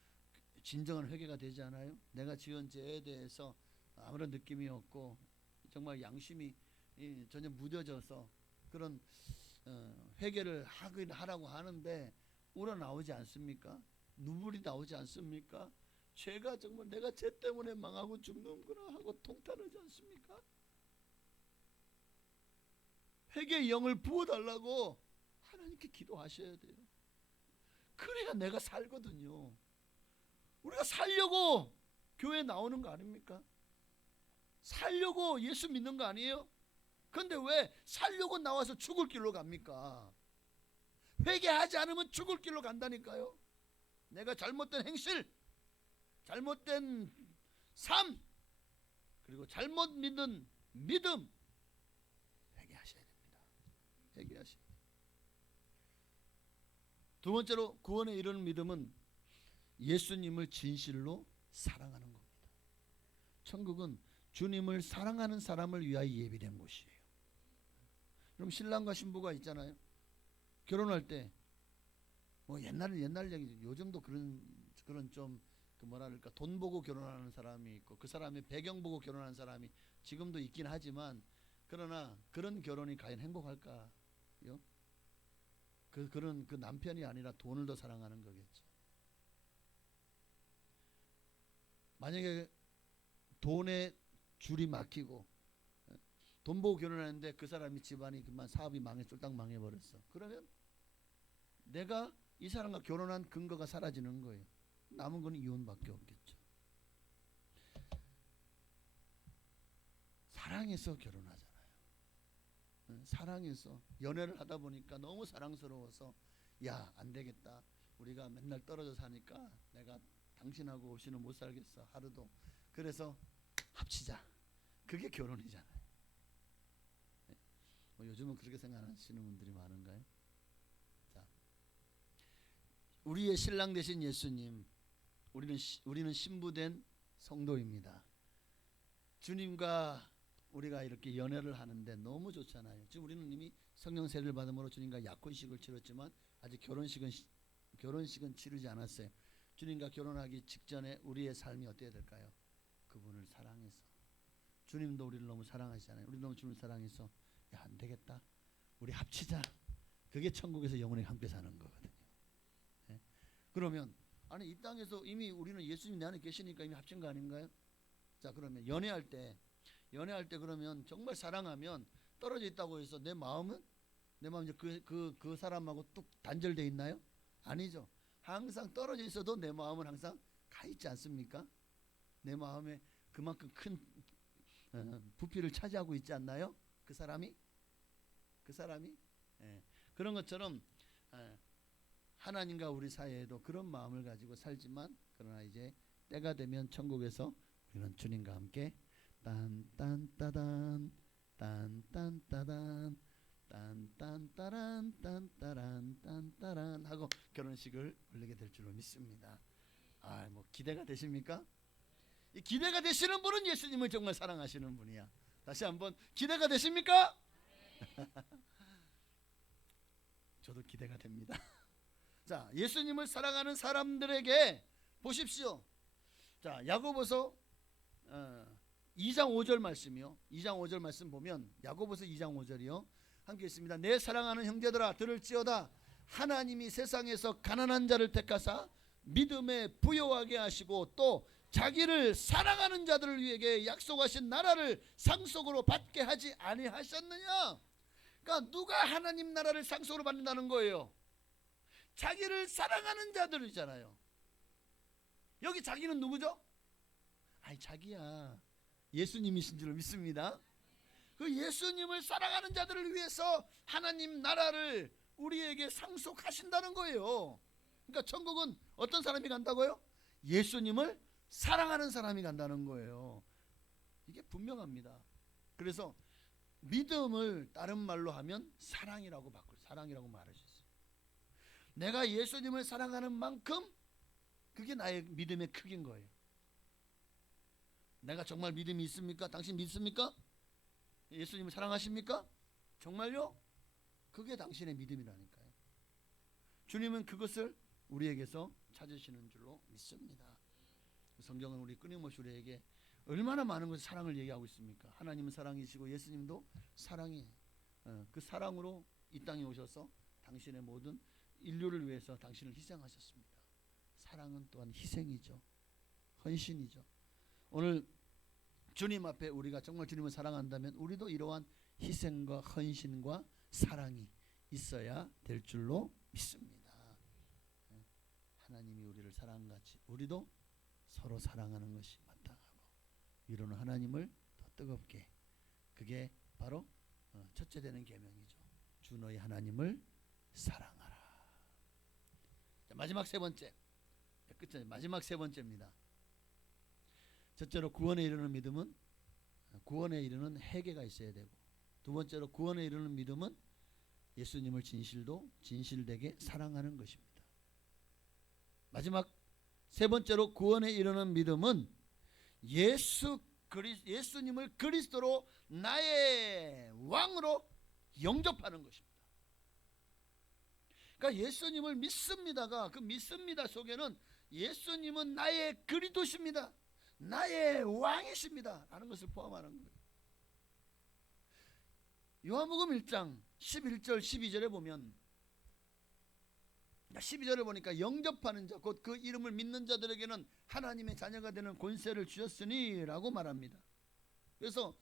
진정한 회개가 되지 않아요? 내가 지은 죄에 대해서 아무런 느낌이 없고 정말 양심이 전혀 무뎌져서 그런 회개를 하라고 하는데 우러나오지 않습니까? 눈물이 나오지 않습니까? 죄가 정말 내가 죄 때문에 망하고 죽는구나 하고 통탄하지 않습니까? 회개의 영을 부어달라고 하나님께 기도하셔야 돼요. 그래야 내가 살거든요. 우리가 살려고 교회 나오는 거 아닙니까? 살려고 예수 믿는 거 아니에요? 그런데 왜 살려고 나와서 죽을 길로 갑니까? 회개하지 않으면 죽을 길로 간다니까요. 내가 잘못된 행실, 잘못된 삶, 그리고 잘못 믿는 믿음 회개하셔야 됩니다. 회개하셔야 돼요. 두 번째로 구원에 이르는 믿음은 예수님을 진실로 사랑하는 겁니다. 천국은 주님을 사랑하는 사람을 위하여 예비된 곳이에요. 그럼 신랑과 신부가 있잖아요. 결혼할 때 뭐 옛날 얘기죠. 요즘도 그런 좀 그 뭐랄까 돈 보고 결혼하는 사람이 있고 그 사람의 배경 보고 결혼하는 사람이 지금도 있긴 하지만 그러나 그런 결혼이 과연 행복할까요? 그런 그 남편이 아니라 돈을 더 사랑하는 거겠죠. 만약에 돈에 줄이 막히고 돈 보고 결혼하는데 그 사람이 집안이 그만 사업이 쫄딱 망해버렸어. 그러면 내가 이 사람과 결혼한 근거가 사라지는 거예요. 남은 건 이혼밖에 없겠죠. 사랑해서 결혼하잖아요. 사랑해서 연애를 하다 보니까 너무 사랑스러워서 야, 안 되겠다. 우리가 맨날 떨어져 사니까 내가 당신하고 없이는 못 살겠어. 하루도. 그래서 합치자. 그게 결혼이잖아요. 요즘은 그렇게 생각하시는 분들이 많은가요? 자, 우리의 신랑 되신 예수님, 우리는 신부된 성도입니다. 주님과 우리가 이렇게 연애를 하는데 너무 좋잖아요. 지금 우리는 이미 성령 세례를 받음으로 주님과 약혼식을 치렀지만 아직 결혼식은 치르지 않았어요. 주님과 결혼하기 직전에 우리의 삶이 어떻게 될까요? 그분을 사랑해서. 주님도 우리를 너무 사랑하시잖아요. 우리 너무 주님을 사랑해서 야, 안 되겠다. 우리 합치자. 그게 천국에서 영원히 함께 사는 거거든요. 네? 그러면 아니 이 땅에서 이미 우리는 예수님 내 안에 계시니까 이미 합친 거 아닌가요? 자, 그러면 연애할 때 그러면 정말 사랑하면 떨어져 있다고 해서 내 마음은 이제 그 사람하고 뚝 단절돼 있나요? 아니죠. 항상 떨어져 있어도 내 마음은 항상 가 있지 않습니까? 내 마음에 그만큼 큰 부피를 차지하고 있지 않나요? 그 사람이 그런 것처럼 하나님과 우리 사이에도 그런 마음을 가지고 살지만 그러나 이제 때가 되면 천국에서 우리는 주님과 함께 딴딴따단 딴딴따단 딴딴따란 딴따란 딴따란 하고 결혼식을 올리게 될 줄로 믿습니다. 뭐 기대가 되십니까? 이 기대가 되시는 분은 예수님을 정말 사랑하시는 분이야. 다시 한번 기대가 되십니까? 저도 기대가 됩니다. 자, 예수님을 사랑하는 사람들에게 보십시오. 자, 야고보서 2장 5절 말씀이요. 2장 5절 말씀 보면 야고보서 2장 5절이요. 함께 있습니다. 내 사랑하는 형제들아 들을지어다. 하나님이 세상에서 가난한 자를 택하사 믿음에 부요하게 하시고 또 자기를 사랑하는 자들을 위해 약속하신 나라를 상속으로 받게 하지 아니하셨느냐. 그러니까 누가 하나님 나라를 상속으로 받는다는 거예요? 자기를 사랑하는 자들이잖아요. 여기 자기는 누구죠? 아니, 자기야 예수님이신 줄 믿습니다. 그 예수님을 사랑하는 자들을 위해서 하나님 나라를 우리에게 상속하신다는 거예요. 그러니까 천국은 어떤 사람이 간다고요? 예수님을 사랑하는 사람이 간다는 거예요. 이게 분명합니다. 그래서 믿음을 다른 말로 하면 사랑이라고 사랑이라고 말할 수 있어요. 내가 예수님을 사랑하는 만큼 그게 나의 믿음의 크기인 거예요. 내가 정말 믿음이 있습니까? 당신 믿습니까? 예수님을 사랑하십니까? 정말요? 그게 당신의 믿음이라니까요. 주님은 그것을 우리에게서 찾으시는 줄로 믿습니다. 성경은 우리 끊임없이 우리에게 얼마나 많은 것을 사랑을 얘기하고 있습니까? 하나님은 사랑이시고 예수님도 사랑이에요. 그 사랑으로 이 땅에 오셔서 당신의 모든 인류를 위해서 당신을 희생하셨습니다. 사랑은 또한 희생이죠. 헌신이죠. 오늘 주님 앞에 우리가 정말 주님을 사랑한다면 우리도 이러한 희생과 헌신과 사랑이 있어야 될 줄로 믿습니다. 하나님이 우리를 사랑같이 우리도 서로 사랑하는 것이 마땅하고 위로는 하나님을 더 뜨겁게. 그게 바로 첫째 되는 계명이죠. 주 너희 하나님을 사랑하라. 자, 마지막 세 번째. 끝에 마지막 세 번째입니다. 첫째로 구원에 이르는 믿음은 구원에 이르는 회개가 있어야 되고, 두 번째로 구원에 이르는 믿음은 예수님을 진실되게 사랑하는 것입니다. 마지막 세 번째로 구원에 이르는 믿음은 예수님을 그리스도로 나의 왕으로 영접하는 것입니다. 그러니까 예수님을 믿습니다가 그 믿습니다 속에는 예수님은 나의 그리스도십니다. 나의 왕이십니다. 라는 것을 포함하는 거예요. 요한복음 1장 11절 12절에 보면 12절을 보니까 영접하는 자 곧 그 이름을 믿는 자들에게는 하나님의 자녀가 되는 권세를 주셨으니 라고 말합니다. 그래서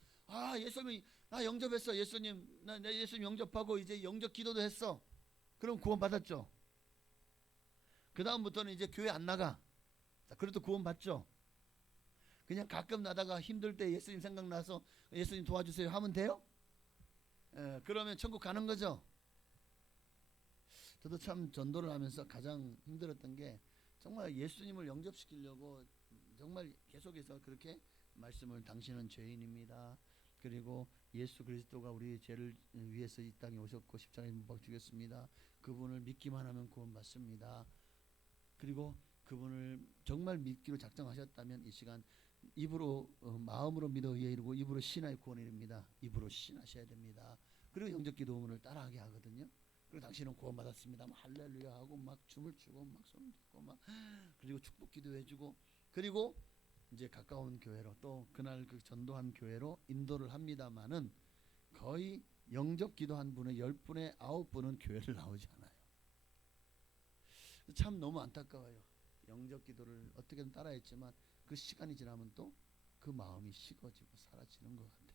예수님이 나 영접했어. 나 예수님 영접하고 이제 영접 기도도 했어. 그럼 구원 받았죠. 그 다음부터는 이제 교회 안 나가. 그래도 구원 받죠. 그냥 가끔 나다가 힘들 때 예수님 생각나서 예수님 도와주세요 하면 돼요? 그러면 천국 가는 거죠. 저도 참 전도를 하면서 가장 힘들었던 게 정말 예수님을 영접시키려고 정말 계속해서 그렇게 말씀을 당신은 죄인입니다. 그리고 예수 그리스도가 우리의 죄를 위해서 이 땅에 오셨고 십자가에 못 박혀 죽였습니다. 그분을 믿기만 하면 구원받습니다. 그리고 그분을 정말 믿기로 작정하셨다면 이 시간 입으로 마음으로 믿어 의에 이르고 입으로 신하여 구원에 이릅니다. 입으로 신하셔야 됩니다. 그리고 영접 기도문을 따라하게 하거든요. 그리고 당신은 구원받았습니다. 막 할렐루야 하고 막 춤을 추고 막 손을 잡고 막 그리고 축복 기도해주고 그리고 이제 가까운 교회로 또 그날 그 전도한 교회로 인도를 합니다마는 거의 영접 기도한 분의 10분의 9분은 교회를 나오지 않아요. 참 너무 안타까워요. 영접 기도를 어떻게든 따라했지만 그 시간이 지나면 또 그 마음이 식어지고 사라지는 것 같아요.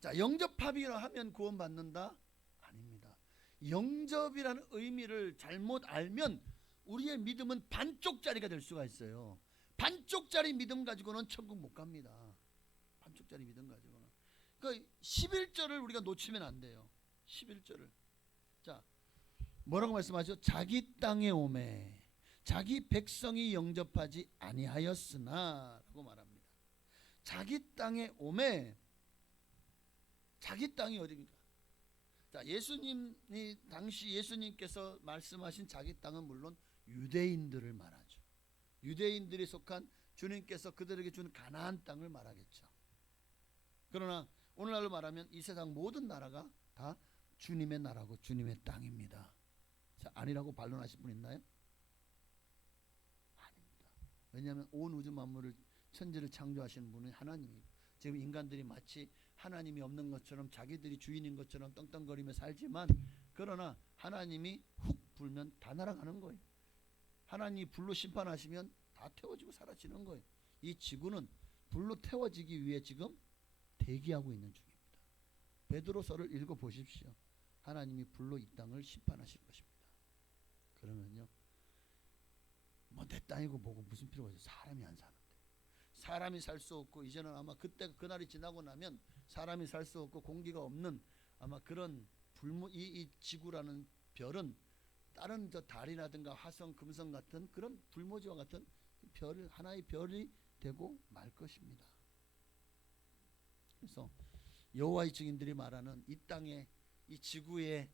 자, 영접합이라 하면 구원받는다? 아닙니다. 영접이라는 의미를 잘못 알면 우리의 믿음은 반쪽짜리가 될 수가 있어요. 반쪽짜리 믿음 가지고는 천국 못 갑니다. 반쪽짜리 믿음 가지고는. 그 11절을 우리가 놓치면 안 돼요. 11절을. 자, 뭐라고 말씀하죠? 자기 땅에 오매 자기 백성이 영접하지 아니하였으나 라고 말합니다. 자기 땅에 오매 자기 땅이 어디입니까? 자, 예수님이 당시 예수님께서 말씀하신 자기 땅은 물론 유대인들을 말하죠. 유대인들이 속한 주님께서 그들에게 준 가나안 땅을 말하겠죠. 그러나 오늘날로 말하면 이 세상 모든 나라가 다 주님의 나라고 주님의 땅입니다. 자, 아니라고 반론하실 분 있나요? 아닙니다. 왜냐하면 온 우주 만물을 천지를 창조하시는 분은 하나님이고 지금 인간들이 마치 하나님이 없는 것처럼 자기들이 주인인 것처럼 떵떵거리며 살지만 그러나 하나님이 훅 불면 다 날아가는 거예요. 하나님이 불로 심판하시면 다 태워지고 사라지는 거예요. 이 지구는 불로 태워지기 위해 지금 대기하고 있는 중입니다. 베드로서를 읽어보십시오. 하나님이 불로 이 땅을 심판하실 것입니다. 그러면요, 뭐 내 땅이고 뭐고 무슨 필요가 있어요. 사람이 안 사는데. 사람이 살 수 없고 이제는 아마 그때 그날이 지나고 나면 사람이 살 수 없고 공기가 없는 아마 그런 이 지구라는 별은 다른 저 달이라든가 화성, 금성 같은 그런 불모지와 같은 별 하나의 별이 되고 말 것입니다. 그래서 여호와의 증인들이 말하는 이 땅에 이 지구에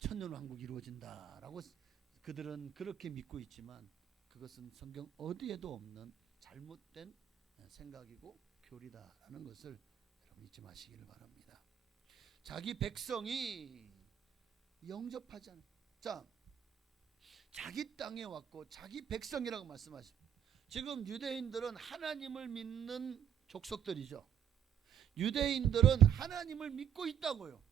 천년왕국이 이루어진다라고 그들은 그렇게 믿고 있지만 그것은 성경 어디에도 없는 잘못된 생각이고 교리다라는 것을 여러분 잊지 마시기를 바랍니다. 자기 백성이 영접하지 않아요. 자, 자기 땅에 왔고 자기 백성이라고 말씀하십니다. 지금 유대인들은 하나님을 믿는 족속들이죠. 유대인들은 하나님을 믿고 있다고요.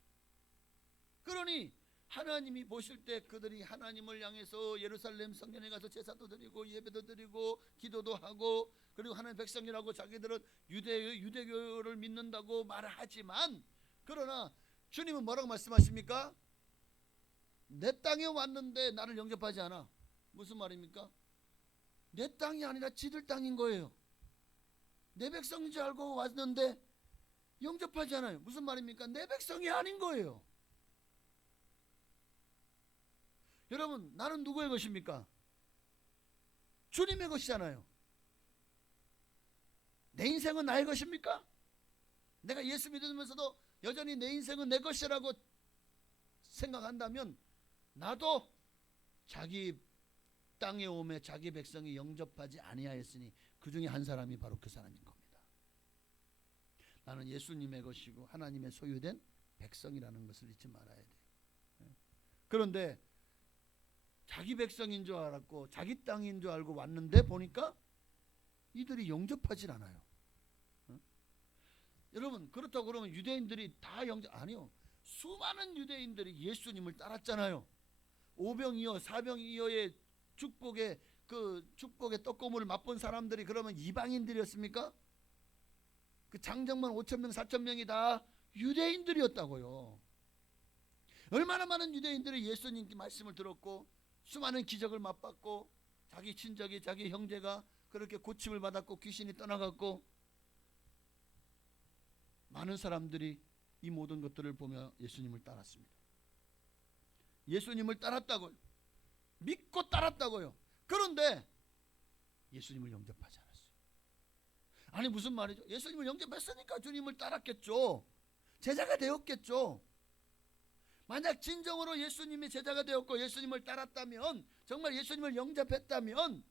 그러니 하나님이 보실 때 그들이 하나님을 향해서 예루살렘 성전에 가서 제사도 드리고 예배도 드리고 기도도 하고 그리고 하나님 백성이라고 자기들은 유대교를 믿는다고 말을 하지만 그러나 주님은 뭐라고 말씀하십니까? 내 땅에 왔는데 나를 영접하지 않아. 무슨 말입니까? 내 땅이 아니라 지들 땅인 거예요. 내 백성인 줄 알고 왔는데 영접하지 않아요. 무슨 말입니까? 내 백성이 아닌 거예요. 여러분, 나는 누구의 것입니까? 주님의 것이잖아요. 내 인생은 나의 것입니까? 내가 예수 믿으면서도 여전히 내 인생은 내 것이라고 생각한다면 나도 자기 땅에 오매 자기 백성이 영접하지 아니하였으니 그 중에 한 사람이 바로 그 사람인 겁니다. 나는 예수님의 것이고 하나님의 소유된 백성이라는 것을 잊지 말아야 돼요. 그런데 자기 백성인 줄 알았고 자기 땅인 줄 알고 왔는데 보니까 이들이 영접하질 않아요. 여러분, 그렇다고 그러면 유대인들이 다 아니요. 수많은 유대인들이 예수님을 따랐잖아요. 오병이어 사병이어의 축복의 떡고물을 맛본 사람들이 그러면 이방인들이었습니까? 그 장정만 5,000명 4,000명이 다 유대인들이었다고요. 얼마나 많은 유대인들이 예수님께 말씀을 들었고 수많은 기적을 맛봤고 자기 친척이 자기 형제가 그렇게 고침을 받았고 귀신이 떠나갔고 많은 사람들이 이 모든 것들을 보며 예수님을 따랐습니다. 예수님을 따랐다고요. 믿고 따랐다고요. 그런데 예수님을 영접하지 않았어요. 아니 무슨 말이죠? 예수님을 영접했으니까 주님을 따랐겠죠. 제자가 되었겠죠. 만약 진정으로 예수님이 제자가 되었고 예수님을 따랐다면 정말 예수님을 영접했다면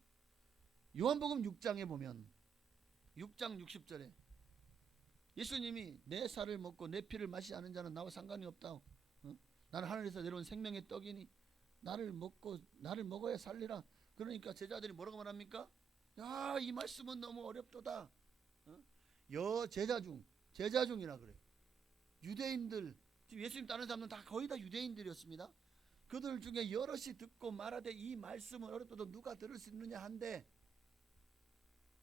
요한복음 6장에 보면 6장 60절에 예수님이 내 살을 먹고 내 피를 마시지 않은 자는 나와 상관이 없다. 나는 하늘에서 내려온 생명의 떡이니 나를 먹어야 살리라. 그러니까 제자들이 뭐라고 말합니까? 야, 이 말씀은 너무 어렵도다. 제자 중이라 그래요. 유대인들 지금 예수님 따르는 사람은 다 거의 다 유대인들이었습니다. 그들 중에 여럿이 듣고 말하되 이 말씀은 어렵도다 누가 들을 수 있느냐 한데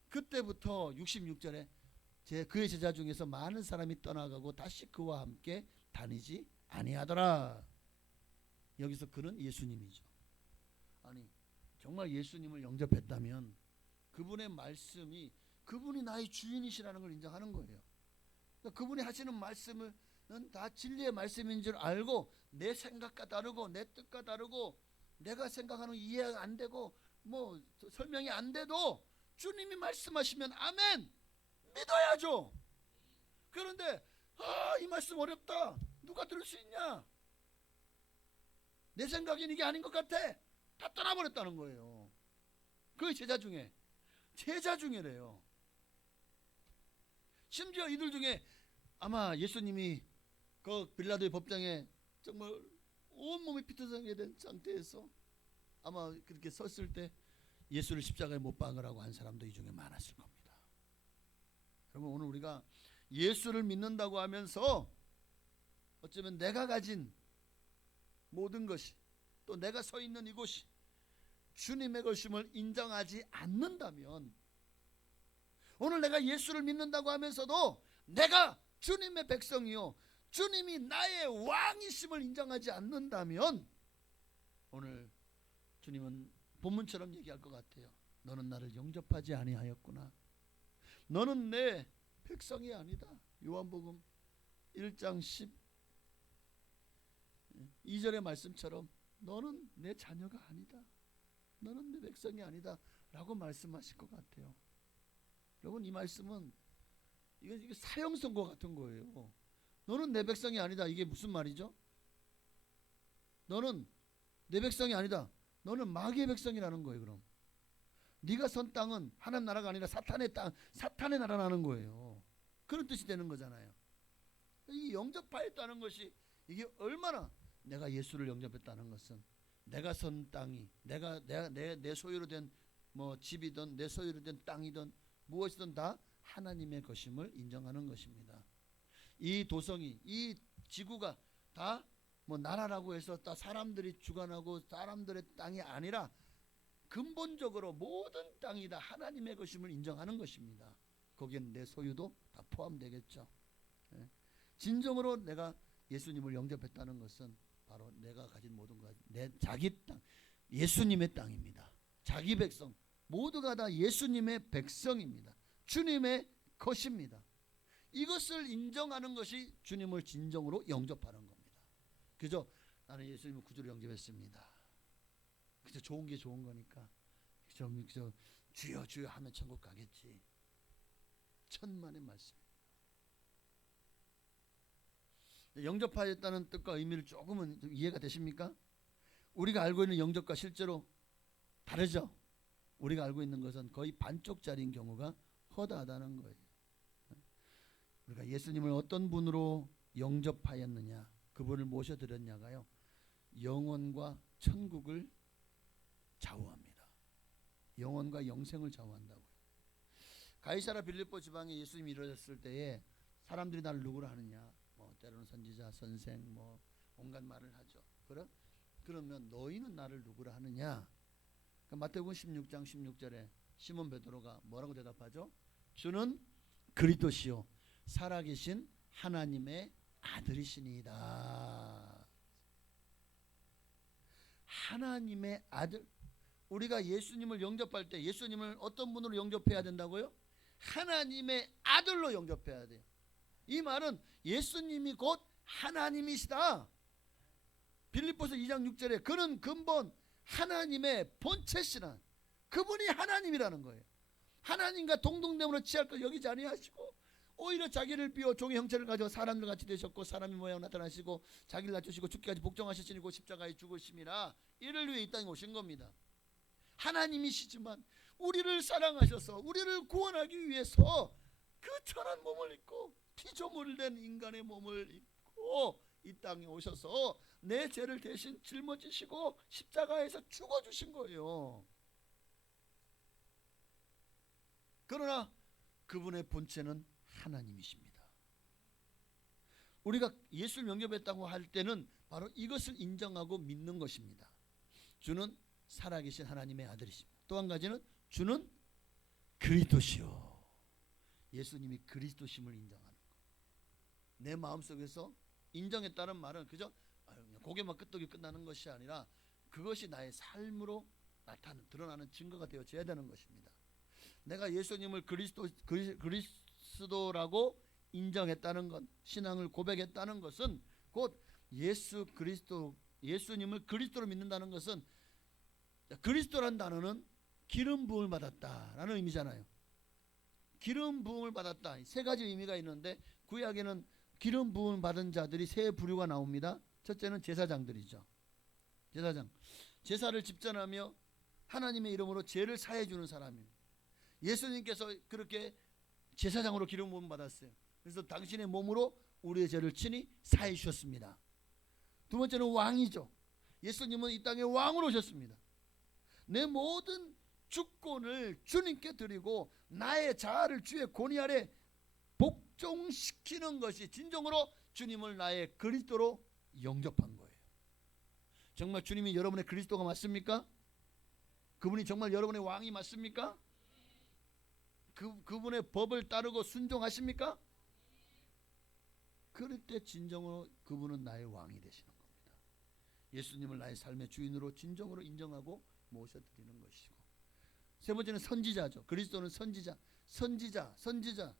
그때부터 66절에 그의 제자 중에서 많은 사람이 떠나가고 다시 그와 함께 다니지 아니하더라. 여기서 그는 예수님이죠. 아니 정말 예수님을 영접했다면 그분의 말씀이 그분이 나의 주인이시라는 걸 인정하는 거예요. 그러니까 그분이 하시는 말씀은 다 진리의 말씀인 줄 알고 내 생각과 다르고 내 뜻과 다르고 내가 생각하는 이해가 안 되고 뭐 설명이 안 돼도 주님이 말씀하시면 아멘 믿어야죠. 그런데 이 말씀 어렵다. 누가 들을 수 있냐? 내 생각엔 이게 아닌 것 같아. 다 떠나버렸다는 거예요. 그 제자 중에래요. 심지어 이들 중에 아마 예수님이 그 빌라도의 법정에 정말 온몸이 피투성이게 된 상태에서 아마 그렇게 섰을 때 예수를 십자가에 못 박으라고 한 사람도 이 중에 많았을 겁니다. 여러분, 오늘 우리가 예수를 믿는다고 하면서 어쩌면 내가 가진 모든 것이, 또 내가 서 있는 이곳이 주님의 것임을 인정하지 않는다면, 오늘 내가 예수를 믿는다고 하면서도 내가 주님의 백성이요 주님이 나의 왕이심을 인정하지 않는다면, 오늘 주님은 본문처럼 얘기할 것 같아요. 너는 나를 영접하지 아니하였구나. 너는 내 백성이 아니다. 요한복음 1장 12절의 말씀처럼 너는 내 자녀가 아니다. 너는 내 백성이 아니다 라고 말씀하실 것 같아요. 여러분, 이 말씀은 이게 사형선고 같은 거예요. 너는 내 백성이 아니다. 이게 무슨 말이죠? 너는 내 백성이 아니다. 너는 마귀의 백성이라는 거예요. 그럼 네가 선 땅은 하나님 나라가 아니라 사탄의 땅, 사탄의 나라라는 거예요. 그런 뜻이 되는 거잖아요. 이 영접하였다는 것이 이게 얼마나, 내가 예수를 영접했다는 것은 내가 선 땅이, 내 소유로 된 뭐 집이든 내 소유로 된 땅이든 무엇이든 다 하나님의 것임을 인정하는 것입니다. 이 도성이, 이 지구가 다 뭐 나라라고 해서 다 사람들이 주관하고 사람들의 땅이 아니라 근본적으로 모든 땅이 다 하나님의 것임을 인정하는 것입니다. 거기에는 내 소유도 다 포함되겠죠. 진정으로 내가 예수님을 영접했다는 것은 바로 내가 가진 모든 것, 내 자기 땅, 예수님의 땅입니다. 자기 백성 모두가 다 예수님의 백성입니다. 주님의 것입니다. 이것을 인정하는 것이 주님을 진정으로 영접하는 겁니다. 그죠? 나는 예수님을 구주로 영접했습니다. 그저 좋은 게 좋은 거니까 그저 주여 주여 하면 천국 가겠지. 천만의 말씀입니다. 영접하였다는 뜻과 의미를 조금은 이해가 되십니까? 우리가 알고 있는 영접과 실제로 다르죠? 우리가 알고 있는 것은 거의 반쪽짜리인 경우가 허다하다는 거예요. 우리가 예수님을 어떤 분으로 영접하였느냐, 그분을 모셔드렸냐가요, 영원과 천국을 좌우합니다. 영원과 영생을 좌우한다고요. 가이사라 빌립보 지방에 예수님이 이르렀을 때에 사람들이 나를 누구라 하느냐, 뭐 때로는 선지자, 선생, 뭐 온갖 말을 하죠. 그러면 너희는 나를 누구라 하느냐? 그러니까 마태복음 16장 16절에 시몬 베드로가 뭐라고 대답하죠? 주는 그리스도시요 살아계신 하나님의 아들이시니이다. 하나님의 아들. 우리가 예수님을 영접할 때 예수님을 어떤 분으로 영접해야 된다고요? 하나님의 아들로 영접해야 돼요. 이 말은 예수님이 곧 하나님이시다. 빌립보서 2장 6절에 그는 근본 하나님의 본체시라. 그분이 하나님이라는 거예요. 하나님과 동등됨으로 취할 걸 여기지 아니하시고 오히려 자기를 비워 종의 형체를 가져 사람들 같이 되셨고 사람의 모양 나타나시고 자기를 낮추시고 죽기까지 복종하셨으니 곧 십자가에 죽으심이라. 이를 위해 이 땅에 오신 겁니다. 하나님이시지만 우리를 사랑하셔서 우리를 구원하기 위해서 그 천한 몸을 입고 피조물된 인간의 몸을 입고 이 땅에 오셔서 내 죄를 대신 짊어지시고 십자가에서 죽어주신 거예요. 그러나 그분의 본체는 하나님이십니다. 우리가 예수를 영접했다고 할 때는 바로 이것을 인정하고 믿는 것입니다. 주는 살아계신 하나님의 아들이십니다. 또 한 가지는 주는 그리스도시요. 예수님이 그리스도심을 인정하는 것. 내 마음속에서 인정했다는 말은 그저 고개만 끄덕이 끝나는 것이 아니라 그것이 나의 삶으로 드러나는 증거가 되어져야 되는 것입니다. 내가 예수님을 그리스도라고 인정했다는 것, 신앙을 고백했다는 것은 곧 예수님을 그리스도로 믿는다는 것은, 그리스도란 단어는 기름 부음을 받았다라는 의미잖아요. 기름 부음을 받았다. 세 가지 의미가 있는데 구약에는 기름 부음을 받은 자들이 세 부류가 나옵니다. 첫째는 제사장들이죠. 제사장. 제사를 집전하며 하나님의 이름으로 죄를 사해 주는 사람이에요. 예수님께서 그렇게 제사장으로 기름 부음 받았어요. 그래서 당신의 몸으로 우리의 죄를 친히 사해 주셨습니다. 두 번째는 왕이죠. 예수님은 이 땅에 왕으로 오셨습니다. 내 모든 주권을 주님께 드리고 나의 자아를 주의 권위 아래 복종시키는 것이 진정으로 주님을 나의 그리스도로 영접한 거예요. 정말 주님이 여러분의 그리스도가 맞습니까? 그분이 정말 여러분의 왕이 맞습니까? 그분의 법을 따르고 순종하십니까? 그럴 때 진정으로 그분은 나의 왕이 되시는 겁니다. 예수님을 나의 삶의 주인으로 진정으로 인정하고 모셔드리는 것이고, 세 번째는 선지자죠. 그리스도는 선지자.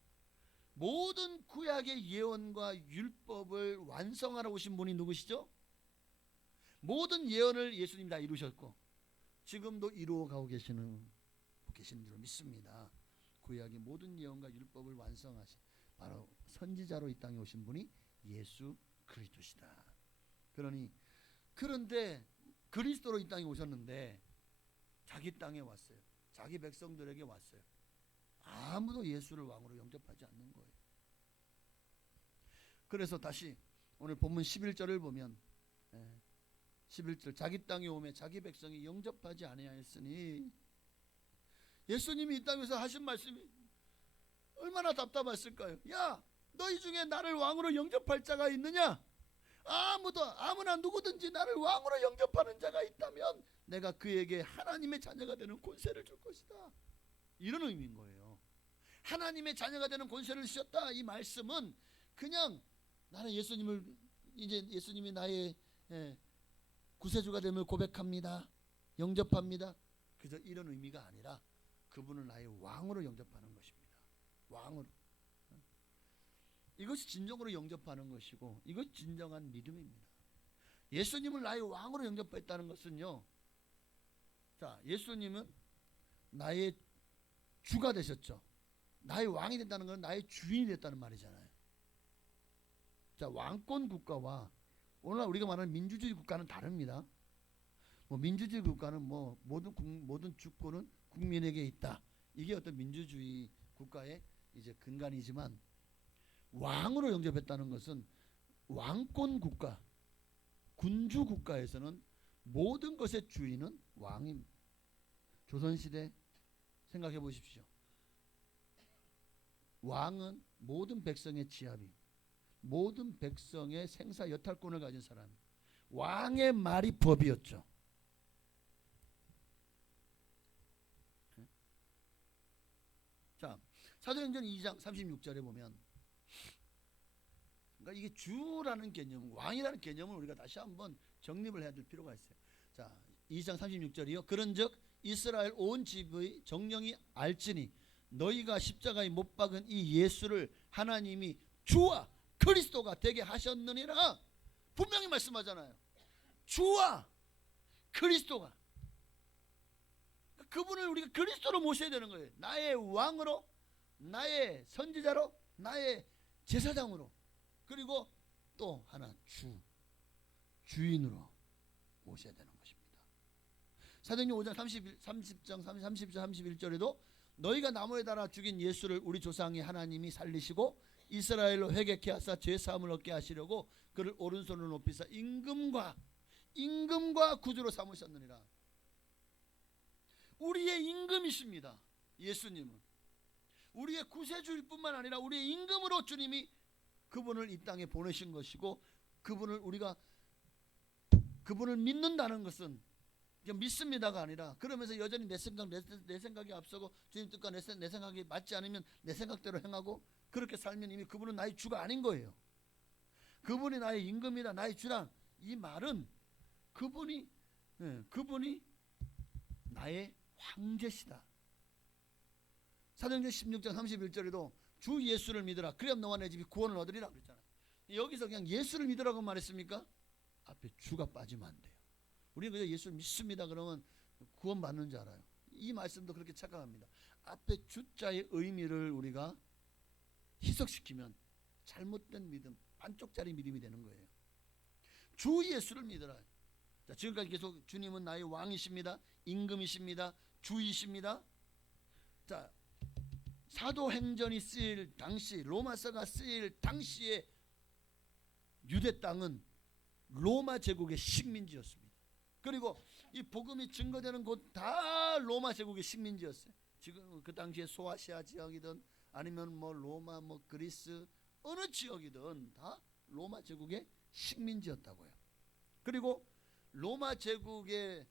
모든 구약의 예언과 율법을 완성하러 오신 분이 누구시죠? 모든 예언을 예수님이 다 이루셨고 지금도 이루어가고 계시는 줄로 믿습니다. 구약의 모든 예언과 율법을 완성하신 바로 선지자로 이 땅에 오신 분이 예수 그리스도시다. 그런데 그리스도로 이 땅에 오셨는데 자기 땅에 왔어요. 자기 백성들에게 왔어요. 아무도 예수를 왕으로 영접하지 않는 거예요. 그래서 다시 오늘 본문 11절을 보면 11절 자기 땅에 오매 자기 백성이 영접하지 아니하였으니, 예수님이 이 땅에서 하신 말씀이 얼마나 답답했을까요? 야, 너희 중에 나를 왕으로 영접할 자가 있느냐? 아무나 누구든지 나를 왕으로 영접하는 자가 있다면 내가 그에게 하나님의 자녀가 되는 권세를 줄 것이다. 이런 의미인 거예요. 하나님의 자녀가 되는 권세를 주셨다. 이 말씀은 그냥 나는 예수님이 나의 구세주가 됨을 고백합니다. 영접합니다. 그저 이런 의미가 아니라 그분을 나의 왕으로 영접하는 것입니다. 왕으로. 이것이 진정으로 영접하는 것이고 이것이 진정한 믿음입니다. 예수님을 나의 왕으로 영접했다는 것은요, 자, 예수님은 나의 주가 되셨죠. 나의 왕이 된다는 것은 나의 주인이 됐다는 말이잖아요. 자, 왕권 국가와 오늘날 우리가 말하는 민주주의 국가는 다릅니다. 민주주의 국가는 모든 주권은 국민에게 있다. 이게 어떤 민주주의 국가의 이제 근간이지만, 왕으로 영접했다는 것은 왕권 국가, 군주 국가에서는 모든 것의 주인은 왕입니다. 조선시대 생각해 보십시오. 왕은 모든 백성의 지압이, 모든 백성의 생사 여탈권을 가진 사람, 왕의 말이 법이었죠. 자, 사도행전 2장 36절에 보면, 그러니까 이게 주라는 개념, 왕이라는 개념을 우리가 다시 한번 정립을 해야 될 필요가 있어요. 자, 2장 36절이요. 그런즉 이스라엘 온 집의 정령이 알지니 너희가 십자가에 못 박은 이 예수를 하나님이 주와 그리스도가 되게 하셨느니라. 분명히 말씀하잖아요. 주와 그리스도가. 그분을 우리가 그리스도로 모셔야 되는 거예요. 나의 왕으로, 나의 선지자로, 나의 제사장으로, 그리고 또 하나 주인으로 모셔야 되는 것입니다. 사도행전 5장 30절 31절에도 너희가 나무에 달아 죽인 예수를 우리 조상의 하나님이 살리시고 이스라엘로 회개케 하사 죄 사함을 얻게 하시려고 그를 오른손으로 높이사 임금과 구주로 삼으셨느니라. 우리의 임금이십니다. 예수님은 우리의 구세주일 뿐만 아니라 우리의 임금으로 주님이 그분을 이 땅에 보내신 것이고, 우리가 그분을 믿는다는 것은 믿습니다가 아니라, 그러면서 여전히 내 생각이 앞서고 주님 뜻과 내 생각이 맞지 않으면 내 생각대로 행하고 그렇게 살면 이미 그분은 나의 주가 아닌 거예요. 그분이 나의 임금이다, 나의 주라. 이 말은 그분이 나의 황제시다. 사도행전 16장 31절에도 주 예수를 믿으라. 그래야 너와 내 집이 구원을 얻으리라 그랬잖아요. 여기서 그냥 예수를 믿으라고 말했습니까? 앞에 주가 빠지면 안 돼요. 우리는 그냥 예수를 믿습니다 그러면 구원 받는 줄 알아요. 이 말씀도 그렇게 착각합니다. 앞에 주자의 의미를 우리가 희석시키면 잘못된 믿음, 반쪽짜리 믿음이 되는 거예요. 주 예수를 믿으라. 자, 지금까지 계속 주님은 나의 왕이십니다, 임금이십니다, 주이십니다. 자, 사도행전이 쓰일 당시, 로마서가 쓰일 당시에 유대 땅은 로마 제국의 식민지였습니다. 그리고 이 복음이 증거되는 곳 다 로마 제국의 식민지였어요. 지금 그 당시에 소아시아 지역이든 아니면 뭐 로마 뭐 그리스 어느 지역이든 다 로마 제국의 식민지였다고요. 그리고 로마 제국의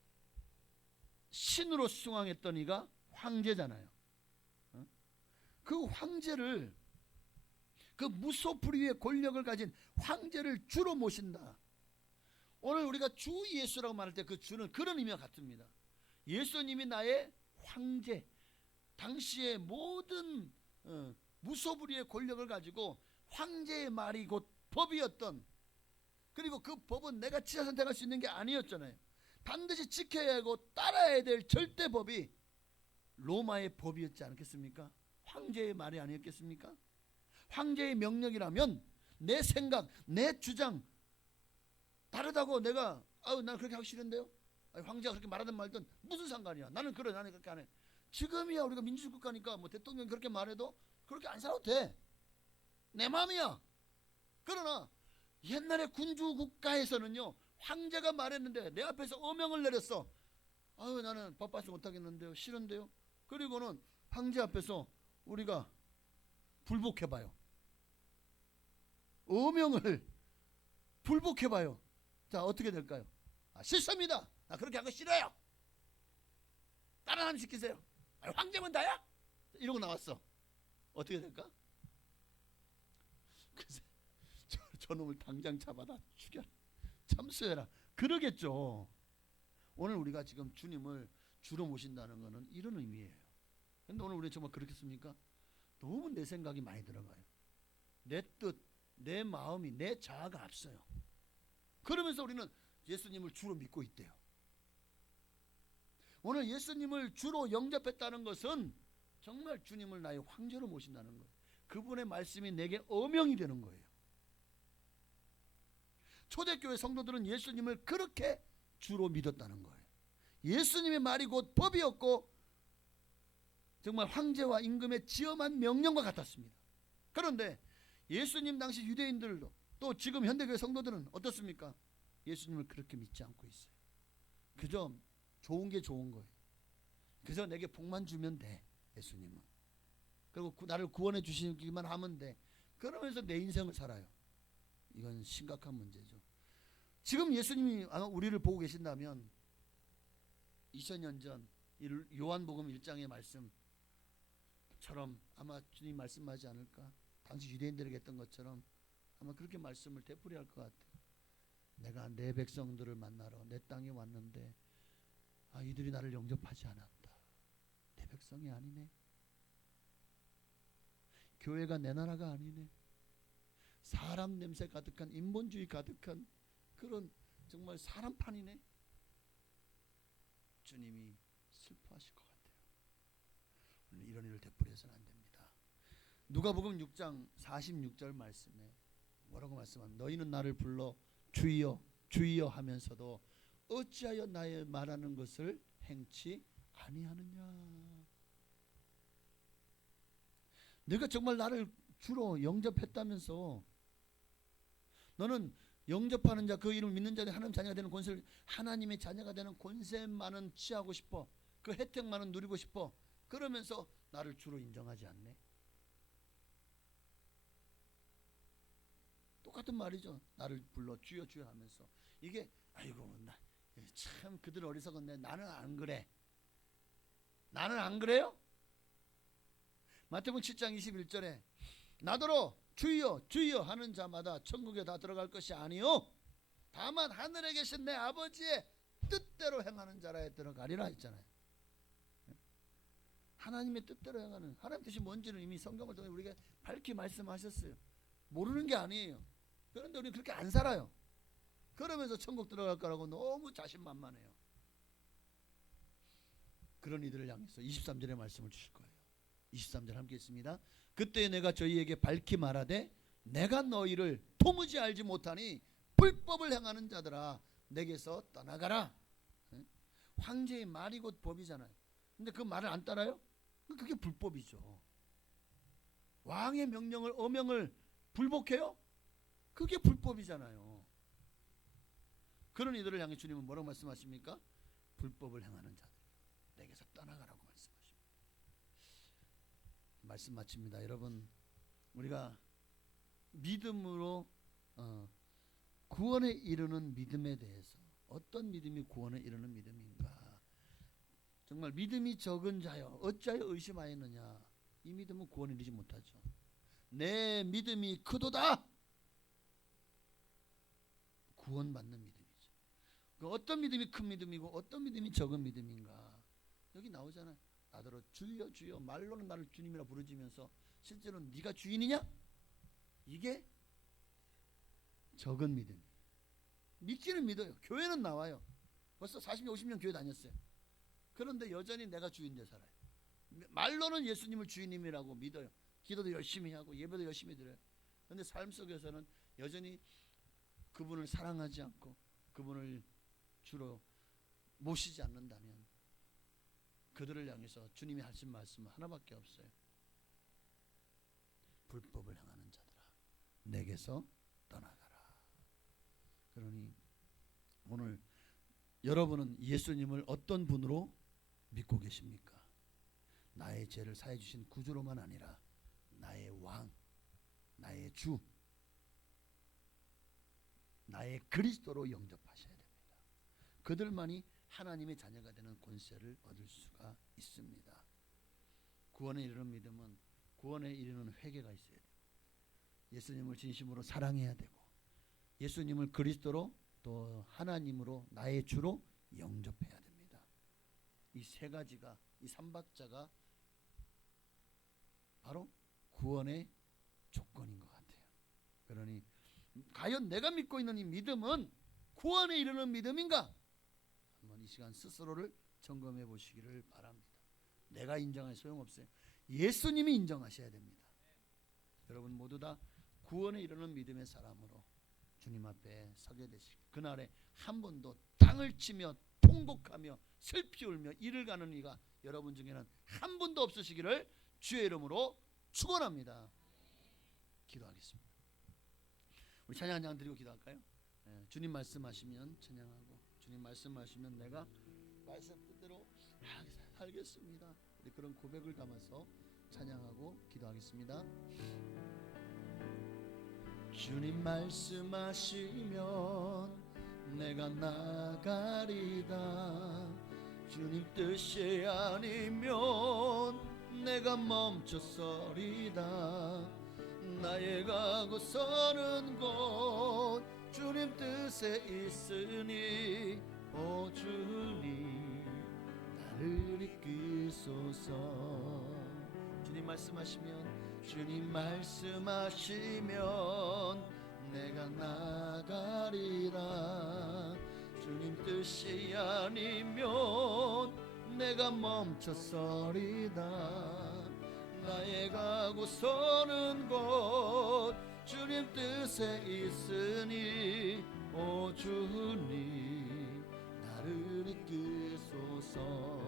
신으로 숭앙했던 이가 황제잖아요. 그 황제를, 그 무소불위의 권력을 가진 황제를 주로 모신다. 오늘 우리가 주 예수라고 말할 때 그 주는 그런 의미와 같습니다. 예수님이 나의 황제, 당시의 모든 무소불위의 권력을 가지고 황제의 말이 곧 법이었던, 그리고 그 법은 내가 지자 선택할 수 있는 게 아니었잖아요. 반드시 지켜야 하고 따라야 될 절대법이 로마의 법이었지 않겠습니까? 황제의 말이 아니었겠습니까? 황제의 명령이라면 내 생각, 내 주장 다르다고 내가 난 그렇게 하기 싫은데요. 황제가 그렇게 말하든 말든 무슨 상관이야. 나는 그렇게 안 해. 지금이야 우리가 민주주의 국가니까 뭐 대통령이 그렇게 말해도 그렇게 안 살아도 돼. 내 마음이야. 그러나 옛날에 군주 국가에서는요, 황제가 말했는데 내 앞에서 어명을 내렸어. 나는 법 발수 못하겠는데요. 싫은데요. 그리고는 황제 앞에서 우리가 불복해봐요. 어명을 불복해봐요. 자, 어떻게 될까요? 싫습니다. 나 그렇게 한 거 싫어요. 다른 사람 시키세요. 황제면 다야? 이러고 나왔어. 어떻게 될까? 글쎄, 저놈을 당장 잡아다 죽여라, 참수해라, 그러겠죠. 오늘 우리가 지금 주님을 주로 모신다는 것은 이런 의미예요. 근데 오늘 우리 정말 그렇겠습니까? 너무 내 생각이 많이 들어가요. 내 뜻, 내 마음이, 내 자아가 앞서요. 그러면서 우리는 예수님을 주로 믿고 있대요. 오늘 예수님을 주로 영접했다는 것은 정말 주님을 나의 황제로 모신다는 거예요. 그분의 말씀이 내게 어명이 되는 거예요. 초대교회 성도들은 예수님을 그렇게 주로 믿었다는 거예요. 예수님의 말이 곧 법이었고 정말 황제와 임금의 지엄한 명령과 같았습니다. 그런데 예수님 당시 유대인들도 또 지금 현대교회 성도들은 어떻습니까? 예수님을 그렇게 믿지 않고 있어요. 그저 좋은 게 좋은 거예요. 그저 내게 복만 주면 돼, 예수님은. 그리고 나를 구원해 주시기만 하면 돼. 그러면서 내 인생을 살아요. 이건 심각한 문제죠. 지금 예수님이 우리를 보고 계신다면 2000년 전 요한복음 1장의 말씀처럼 아마 주님 말씀하지 않을까? 당시 유대인들에게 했던 것처럼 아마 그렇게 말씀을 되풀이할 것 같아요. 내가 내 백성들을 만나러 내 땅에 왔는데 이들이 나를 영접하지 않았다. 내 백성이 아니네. 교회가 내 나라가 아니네. 사람 냄새 가득한, 인본주의 가득한 그런 정말 사람판이네. 주님이 슬퍼하실 것 같아요. 오늘 이런 일을 되풀이해서는 안 됩니다. 누가복음 6장 46절 말씀에 뭐라고 말씀하면 너희는 나를 불러 주여 주여 하면서도 어찌하여 나의 말하는 것을 행치 아니하느냐. 내가 정말 나를 주로 영접했다면서 너는 영접하는 자, 그 이름을 믿는 자들이 하나님 자녀가 되는 권세를, 하나님의 자녀가 되는 권세만은 취하고 싶어, 그 혜택만은 누리고 싶어, 그러면서 나를 주로 인정하지 않네. 똑같은 말이죠. 나를 불러 주여 주여 하면서 이게 참 그들 어리석었네. 나는 안 그래. 나는 안 그래요? 마태복음 7장 21절에 나더러 주여 주여 하는 자마다 천국에 다 들어갈 것이 아니요 다만 하늘에 계신 내 아버지의 뜻대로 행하는 자라에 들어가리라 했잖아요. 하나님의 뜻대로 행하는, 하나님 뜻이 뭔지는 이미 성경을 통해 우리에게 밝히 말씀하셨어요. 모르는 게 아니에요. 그런데 우리는 그렇게 안 살아요. 그러면서 천국 들어갈 거라고 너무 자신만만해요. 그런 이들을 향해서 23절의 말씀을 주실 거예요. 23절 함께 있습니다. 그때 내가 저희에게 밝히 말하되 내가 너희를 도무지 알지 못하니 불법을 행하는 자들아 내게서 떠나가라. 황제의 말이 곧 법이잖아요. 근데 그 말을 안 따라요? 그게 불법이죠. 왕의 명령을, 어명을 불복해요? 그게 불법이잖아요. 그런 이들을 향해 주님은 뭐라고 말씀하십니까? 불법을 행하는 자들 내게서 떠나가라고 말씀하십니다. 말씀 마칩니다. 여러분, 우리가 믿음으로 구원에 이르는 믿음에 대해서 어떤 믿음이 구원에 이르는 믿음인가? 정말 믿음이 적은 자여 어찌하여 의심하였느냐? 이 믿음은 구원에 이르지 못하죠. 내 믿음이 크도다. 구원받는 믿음이죠. 그 어떤 믿음이 큰 믿음이고 어떤 믿음이 적은 믿음인가? 여기 나오잖아요. 나더러 주여 주여 말로는 나를 주님이라 부르지면서 실제로는 네가 주인이냐? 이게 적은 믿음이에요. 믿기는 믿어요. 교회는 나와요. 벌써 40년 50년 교회 다녔어요. 그런데 여전히 내가 주인데 살아요. 말로는 예수님을 주인님이라고 믿어요. 기도도 열심히 하고 예배도 열심히 드려요. 그런데 삶 속에서는 여전히 그분을 사랑하지 않고 그분을 주로 모시지 않는다면 그들을 향해서 주님이 하신 말씀은 하나밖에 없어요. 불법을 행하는 자들아 내게서 떠나가라. 그러니 오늘 여러분은 예수님을 어떤 분으로 믿고 계십니까? 나의 죄를 사해 주신 구주로만 아니라 나의 왕, 나의 주, 나의 그리스도로 영접하셔야 됩니다. 그들만이 하나님의 자녀가 되는 권세를 얻을 수가 있습니다. 구원에 이르는 믿음은 구원에 이르는 회개가 있어야 됩니다. 예수님을 진심으로 사랑해야 되고 예수님을 그리스도로 또 하나님으로 나의 주로 영접해야 됩니다. 이 세 가지가 이 삼박자가 바로 구원의 조건인 것 같아요. 그러니 과연 내가 믿고 있는 이 믿음은 구원에 이르는 믿음인가? 한번 이 시간 스스로를 점검해 보시기를 바랍니다. 내가 인정할 소용없어요. 예수님이 인정하셔야 됩니다. 여러분 모두 다 구원에 이르는 믿음의 사람으로 주님 앞에 서게 되시길, 그날에 한 번도 땅을 치며 통곡하며 슬피 울며 이를 가는 이가 여러분 중에는 한 분도 없으시기를 주의 이름으로 축원합니다. 기도하겠습니다. 우리 찬양 한 장 드리고 기도할까요? 주님 말씀하시면 찬양하고 주님 말씀하시면 내가 말씀 뜻대로 살겠습니다. 우리 그런 고백을 담아서 찬양하고 기도하겠습니다. 주님 말씀하시면 내가 나가리다. 주님 뜻이 아니면 내가 멈춰서리다. 나의 가고 서는 곳 주님 뜻에 있으니 오 주님 나를 이끄소서. 주님 말씀하시면 내가 나가리라. 주님 뜻이 아니면 내가 멈춰서리다. 나의 가고 서는 곳 주님 뜻에 있으니 오 주님 나를 이끄소서.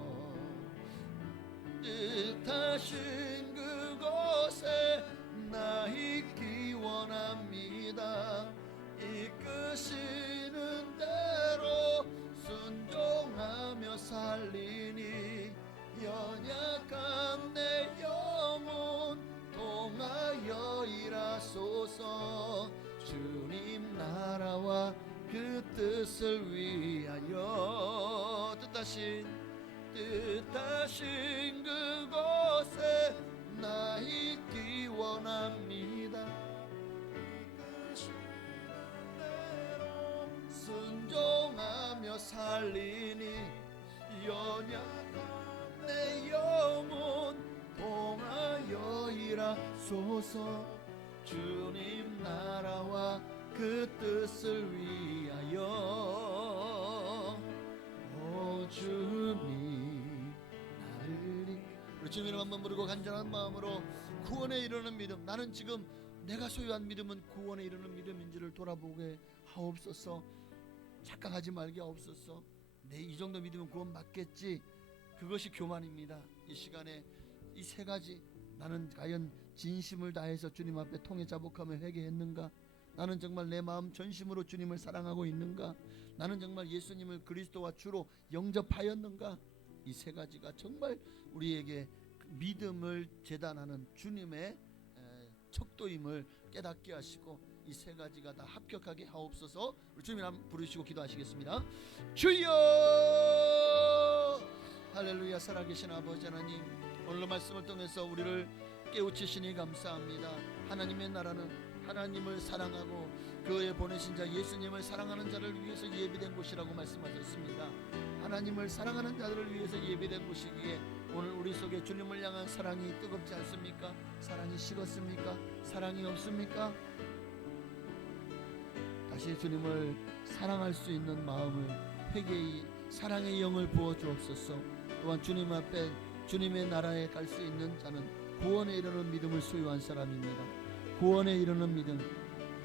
뜻하신 그곳에 나 있기 원합니다. 이끄시는 대로 순종하며 살리니 연약한 내 영혼 통하여 일하소서. 주님 나라와 그 뜻을 위하여 뜻하신 그곳에 나 있기 원합니다. 이끄시는 대로 순종하며 살리니 연약한 내 영혼 통하여 일하소서. 주님 나라와 그 뜻을 위하여 오 주님 나를 우리 주님 이름 한번 부르고 간절한 마음으로 구원에 이르는 믿음, 나는 지금 내가 소유한 믿음은 구원에 이르는 믿음인지를 돌아보게 하옵소서. 착각하지 말게 하옵소서. 내 이 정도 믿으면 구원 받겠지, 그것이 교만입니다. 이 시간에 이 세 가지, 나는 과연 진심을 다해서 주님 앞에 통해 자복하며 회개했는가? 나는 정말 내 마음 전심으로 주님을 사랑하고 있는가? 나는 정말 예수님을 그리스도와 주로 영접하였는가? 이 세 가지가 정말 우리에게 믿음을 재단하는 주님의 척도임을 깨닫게 하시고 이 세 가지가 다 합격하게 하옵소서. 우리 주님 한번 부르시고 기도하시겠습니다. 주여! 할렐루야. 살아계신 아버지 하나님, 오늘 말씀을 통해서 우리를 깨우치시니 감사합니다. 하나님의 나라는 하나님을 사랑하고 그의 보내신 자 예수님을 사랑하는 자를 위해서 예비된 곳이라고 말씀하셨습니다. 하나님을 사랑하는 자들을 위해서 예비된 곳이기에 오늘 우리 속에 주님을 향한 사랑이 뜨겁지 않습니까? 사랑이 식었습니까? 사랑이 없습니까? 다시 주님을 사랑할 수 있는 마음을, 회개의 사랑의 영을 부어 주옵소서. 또한 주님 앞에 주님의 나라에 갈 수 있는 자는 구원에 이르는 믿음을 소유한 사람입니다. 구원에 이르는 믿음,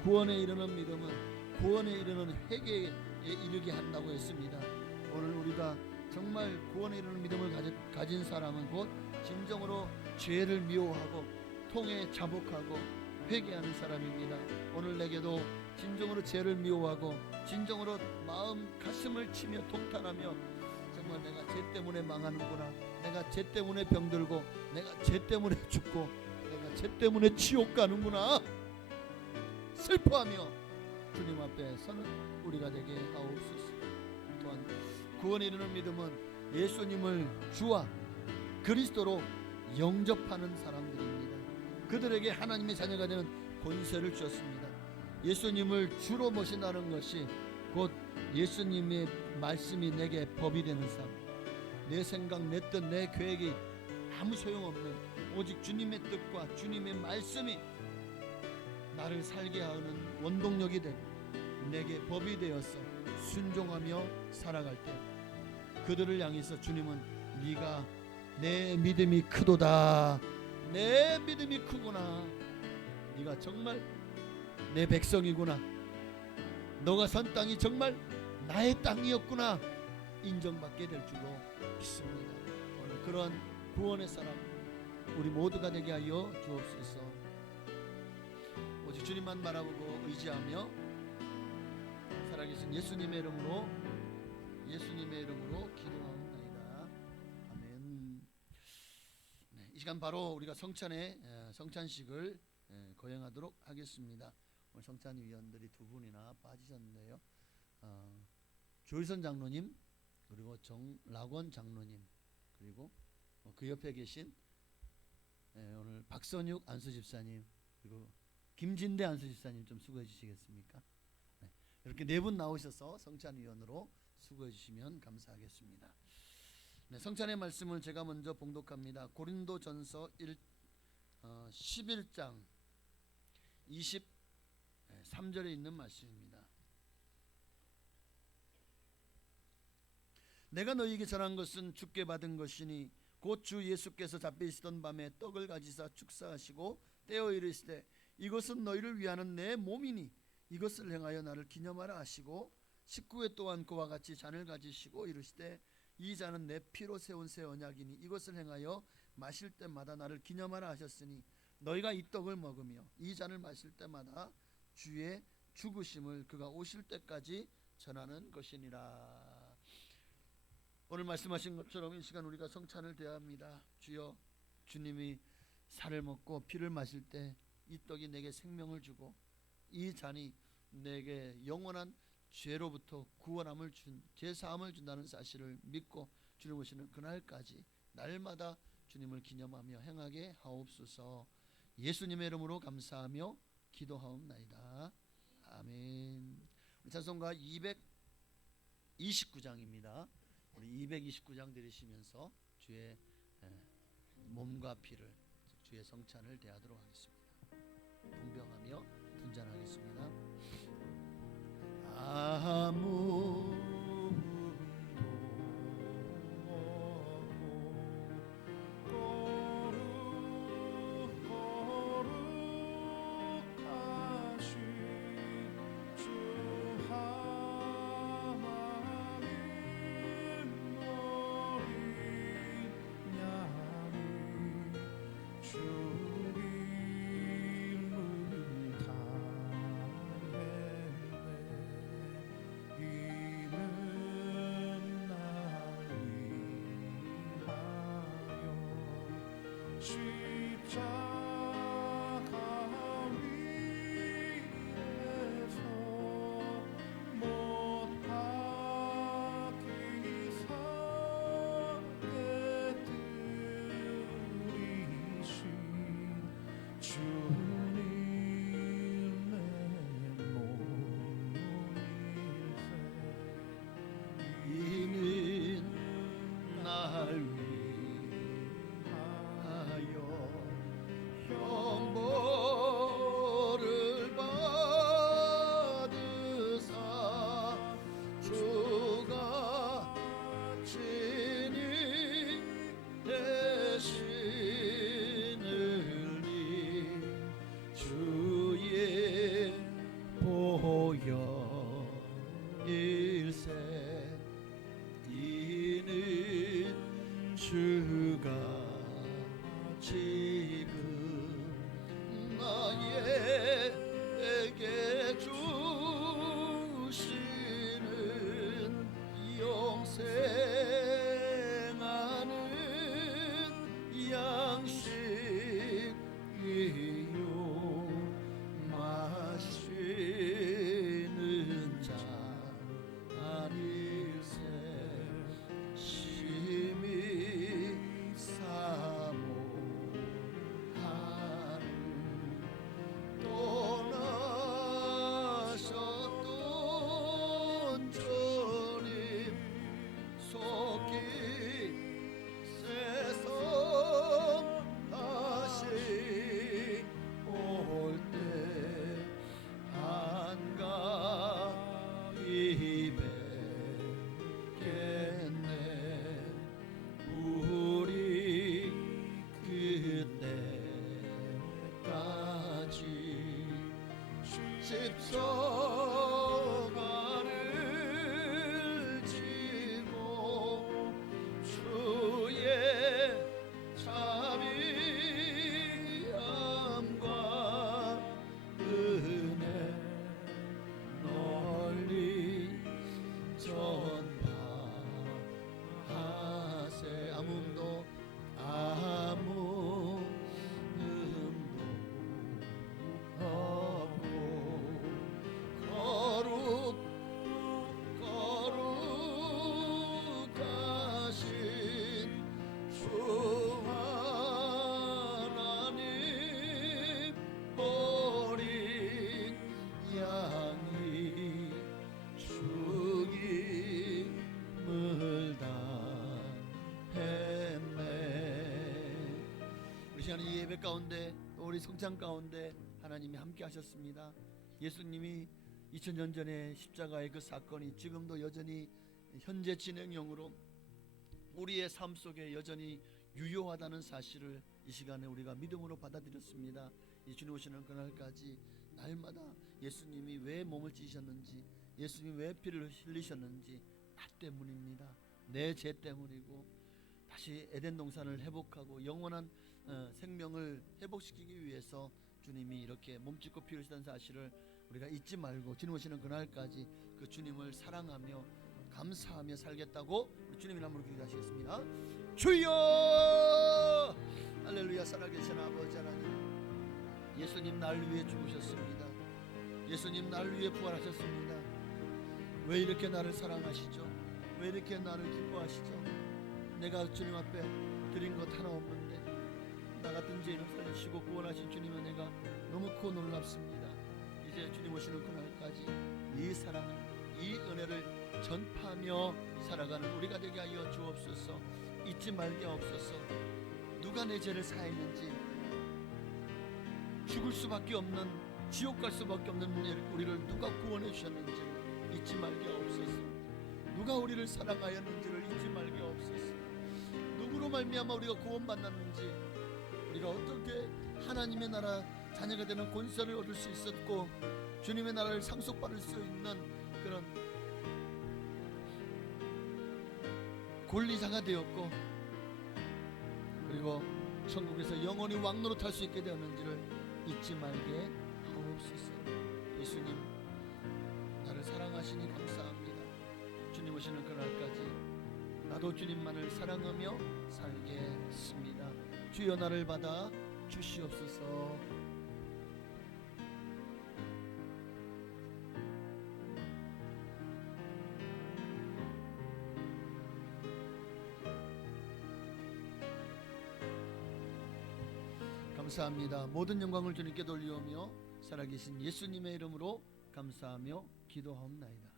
구원에 이르는 믿음은 구원에 이르는 회개에 이르게 한다고 했습니다. 오늘 우리가 정말 구원에 이르는 믿음을 가진 사람은 곧 진정으로 죄를 미워하고 통에 자복하고 회개하는 사람입니다. 오늘 내게도 진정으로 죄를 미워하고 진정으로 마음 가슴을 치며 통탄하며 정말 내가 죄 때문에 망하는구나, 내가 죄 때문에 병들고, 내가 죄 때문에 죽고, 내가 죄 때문에 지옥 가는구나 슬퍼하며 주님 앞에 서는 우리가 되게 하옵소서. 또한 구원에 이르는 믿음은 예수님을 주와 그리스도로 영접하는 사람들입니다. 그들에게 하나님의 자녀가 되는 권세를 주셨습니다. 예수님을 주로 모신다는 것이 곧 예수님의 말씀이 내게 법이 되는 삶, 내 생각, 내 뜻, 내 계획이 아무 소용없는 오직 주님의 뜻과 주님의 말씀이 나를 살게 하는 원동력이 되고 내게 법이 되어서 순종하며 살아갈 때 그들을 향해서 주님은 네가 내 믿음이 크도다, 내 믿음이 크구나, 네가 정말 내 백성이구나, 너가 선 땅이 정말 나의 땅이었구나 인정받게 될 줄로 믿습니다. 오늘 그런 구원의 사람 우리 모두가 되게 하여 주옵소서. 오직 주님만 바라보고 의지하며 살아계신 예수님의 이름으로 기도하옵나이다. 아멘. 네, 이 시간 바로 우리가 성찬식을 거행하도록 하겠습니다. 오늘 성찬위원들이 두 분이나 빠지셨는데요. 조일선 장로님 그리고 정락원 장로님 그리고 그 옆에 계신 오늘 박선육 안수집사님 그리고 김진대 안수집사님 좀 수고해 주시겠습니까? 네, 이렇게 네 분 나오셔서 성찬위원으로 수고해 주시면 감사하겠습니다. 네, 성찬의 말씀을 제가 먼저 봉독합니다. 고린도전서 11장 23절에 있는 말씀입니다. 내가 너희에게 전한 것은 주께 받은 것이니 곧 주 예수께서 잡혀 있었던 밤에 떡을 가지사 축사하시고 떼어 이르시되 이것은 너희를 위하는 내 몸이니 이것을 행하여 나를 기념하라 하시고 19회 또한 그와 같이 잔을 가지시고 이르시되 이 잔은 내 피로 세운 새 언약이니 이것을 행하여 마실 때마다 나를 기념하라 하셨으니 너희가 이 떡을 먹으며 이 잔을 마실 때마다 주의 죽으심을 그가 오실 때까지 전하는 것이니라. 오늘 말씀하신 것처럼 이 시간 우리가 성찬을 대합니다. 주여, 주님이 살을 먹고 피를 마실 때 이 떡이 내게 생명을 주고 이 잔이 내게 영원한 죄로부터 구원함을 제사함을 준다는 사실을 믿고 주님 오시는 그날까지 날마다 주님을 기념하며 행하게 하옵소서. 예수님의 이름으로 감사하며 기도하옵나이다. 아멘. 우리 찬송가 229장입니다. 우리 229장 들으시면서 주의 몸과 피를 주의 성찬을 대하도록 하겠습니다. 분병하며 분잔하겠습니다. 아무 주님 내 모일세 이는 날 위하여 형벌을 받으사 주가 친히 대신을 주의 보혈일세 이는 주가 지금 나에게 주시는 영생하는 양식이요 마시는 잔 아닐세 심히 사모하는 떠나셨던 주님 속히 세상 다시 올 때 한가히 뵙겠네 우리 그때까지 십자가를 지고 주의 자비함과 은혜 널리 전파하세 아무 음도 없고 거룩하신 주 하나님 어린 양이 죽임을 당했네. 우리 시간 이 예배 가운데 또 우리 성찬 가운데 하나님이 함께 하셨습니다. 예수님이 2000년 전에 십자가의 그 사건이 지금도 여전히 현재 진행형으로 우리의 삶 속에 여전히 유효하다는 사실을 이 시간에 우리가 믿음으로 받아들였습니다. 이 주님 오시는 그날까지 날마다 예수님이 왜 몸을 찢으셨는지, 예수님이 왜 피를 흘리셨는지 나 때문입니다. 내 죄 때문이고 다시 에덴 동산을 회복하고 영원한 생명을 회복시키기 위해서 주님이 이렇게 몸짓고 피 흘리셨다는 사실을 우리가 잊지 말고 주님 오시는 그날까지 그 주님을 사랑하며 감사하며 살겠다고 주님 이름으로 기도하시겠습니다. 주여! 할렐루야. 살아계신 아버지 하나님, 예수님 날 위해 죽으셨습니다. 예수님 날 위해 부활하셨습니다. 왜 이렇게 나를 사랑하시죠? 왜 이렇게 나를 기뻐하시죠? 내가 주님 앞에 드린 것 하나 없는데 나 같은 죄인을 살리시고 구원하신 주님의 은혜가 너무 크고 놀랍습니다. 이제 주님 오시는 그날까지 이 사랑, 이 은혜를 전파하며 살아가는 우리가 되게 하여 주옵소서. 잊지 말게 없소서. 누가 내 죄를 사했는지, 죽을 수밖에 없는, 지옥 갈 수밖에 없는 우리를 누가 구원해 주셨는지를 잊지 말게 없소서. 누가 우리를 사랑하였는지를 잊지 말게 없소서. 누구로 말미암아 우리가 구원받았는지, 우리가 어떻게 하나님의 나라 자녀가 되는 권세를 얻을 수 있었고 주님의 나라를 상속받을 수 있는 그런 권리자가 되었고, 그리고 천국에서 영원히 왕노릇할 수 있게 되었는지를 잊지 말게 하옵소서. 예수님, 나를 사랑하시니 감사합니다. 주님 오시는 그날까지 나도 주님만을 사랑하며 살겠습니다. 주여 나를 받아 주시옵소서. 감사합니다. 모든 영광을 주님께 돌리오며 살아계신 예수님의 이름으로 감사하며 기도하옵나이다.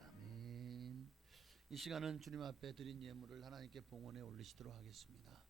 아멘. 이 시간은 주님 앞에 드린 예물을 하나님께 봉헌에 올리시도록 하겠습니다.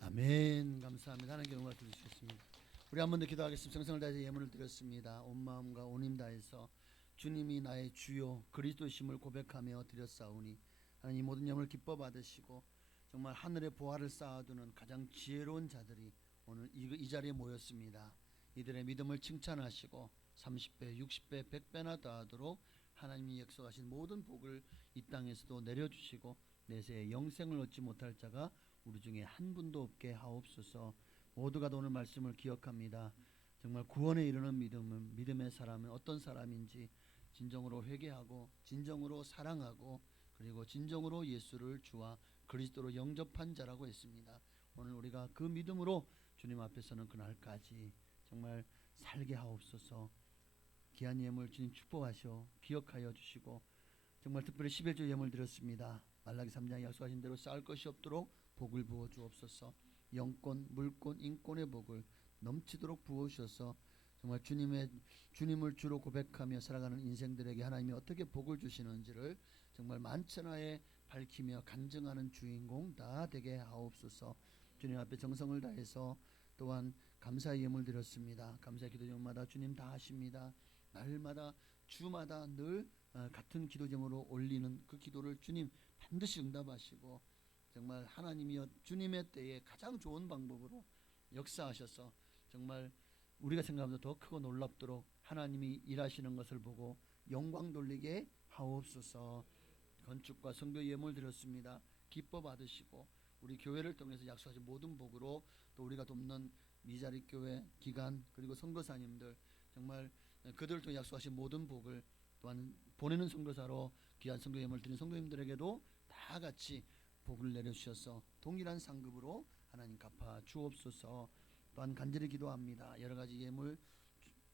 아멘. 감사합니다. 하나님께 영광을 드리겠습니다. 우리 한 번 더 기도하겠습니다. 정성을 다해서 예물을 드렸습니다. 온 마음과 온 힘 다해서 주님이 나의 주요 그리스도심을 고백하며 드렸사오니 하나님 이 모든 예물을 기뻐 받으시고 정말 하늘의 보화를 쌓아두는 가장 지혜로운 자들이 오늘 이 자리에 모였습니다. 이들의 믿음을 칭찬하시고 30배, 60배, 100배나 더하도록 하나님이 약속하신 모든 복을 이 땅에서도 내려주시고 내세에 영생을 얻지 못할 자가 우리 중에 한 분도 없게 하옵소서. 모두가 오늘 말씀을 기억합니다. 정말 구원에 이르는 믿음은 믿음의 사람은 어떤 사람인지 진정으로 회개하고 진정으로 사랑하고 그리고 진정으로 예수를 주와 그리스도로 영접한 자라고 했습니다. 오늘 우리가 그 믿음으로 주님 앞에 서는 그날까지 정말 살게 하옵소서. 귀한 예물 주님 축복하시오 기억하여 주시고 정말 특별히 11조 예물 드렸습니다. 말라기 3장에 약속하신 대로 쌓을 것이 없도록 복을 부어 주옵소서. 영권, 물권, 인권의 복을 넘치도록 부어 주셔서 정말 주님을 주로 고백하며 살아가는 인생들에게 하나님이 어떻게 복을 주시는지를 정말 만천하에 밝히며 간증하는 주인공 다 되게 하옵소서. 주님 앞에 정성을 다해서 또한 감사의 예물 드렸습니다. 감사의 기도 제목마다 주님 다 하십니다. 날마다 주마다 늘 같은 기도 제목으로 올리는 그 기도를 주님 반드시 응답하시고 정말 하나님이여 주님의 때에 가장 좋은 방법으로 역사하셔서 정말 우리가 생각하면서 더 크고 놀랍도록 하나님이 일하시는 것을 보고 영광 돌리게 하옵소서. 건축과 성교 예물 드렸습니다. 기뻐 받으시고 우리 교회를 통해서 약속하신 모든 복으로 또 우리가 돕는 미자리 교회 기간 그리고 선교사님들 정말 그들을 통해 약속하신 모든 복을 또한 보내는 선교사로 귀한 선교 예물 드린 선교님들에게도 다 같이 복을 내려주셔서 동일한 상급으로 하나님 갚아 주옵소서. 또한 간절히 기도합니다. 여러 가지 예물,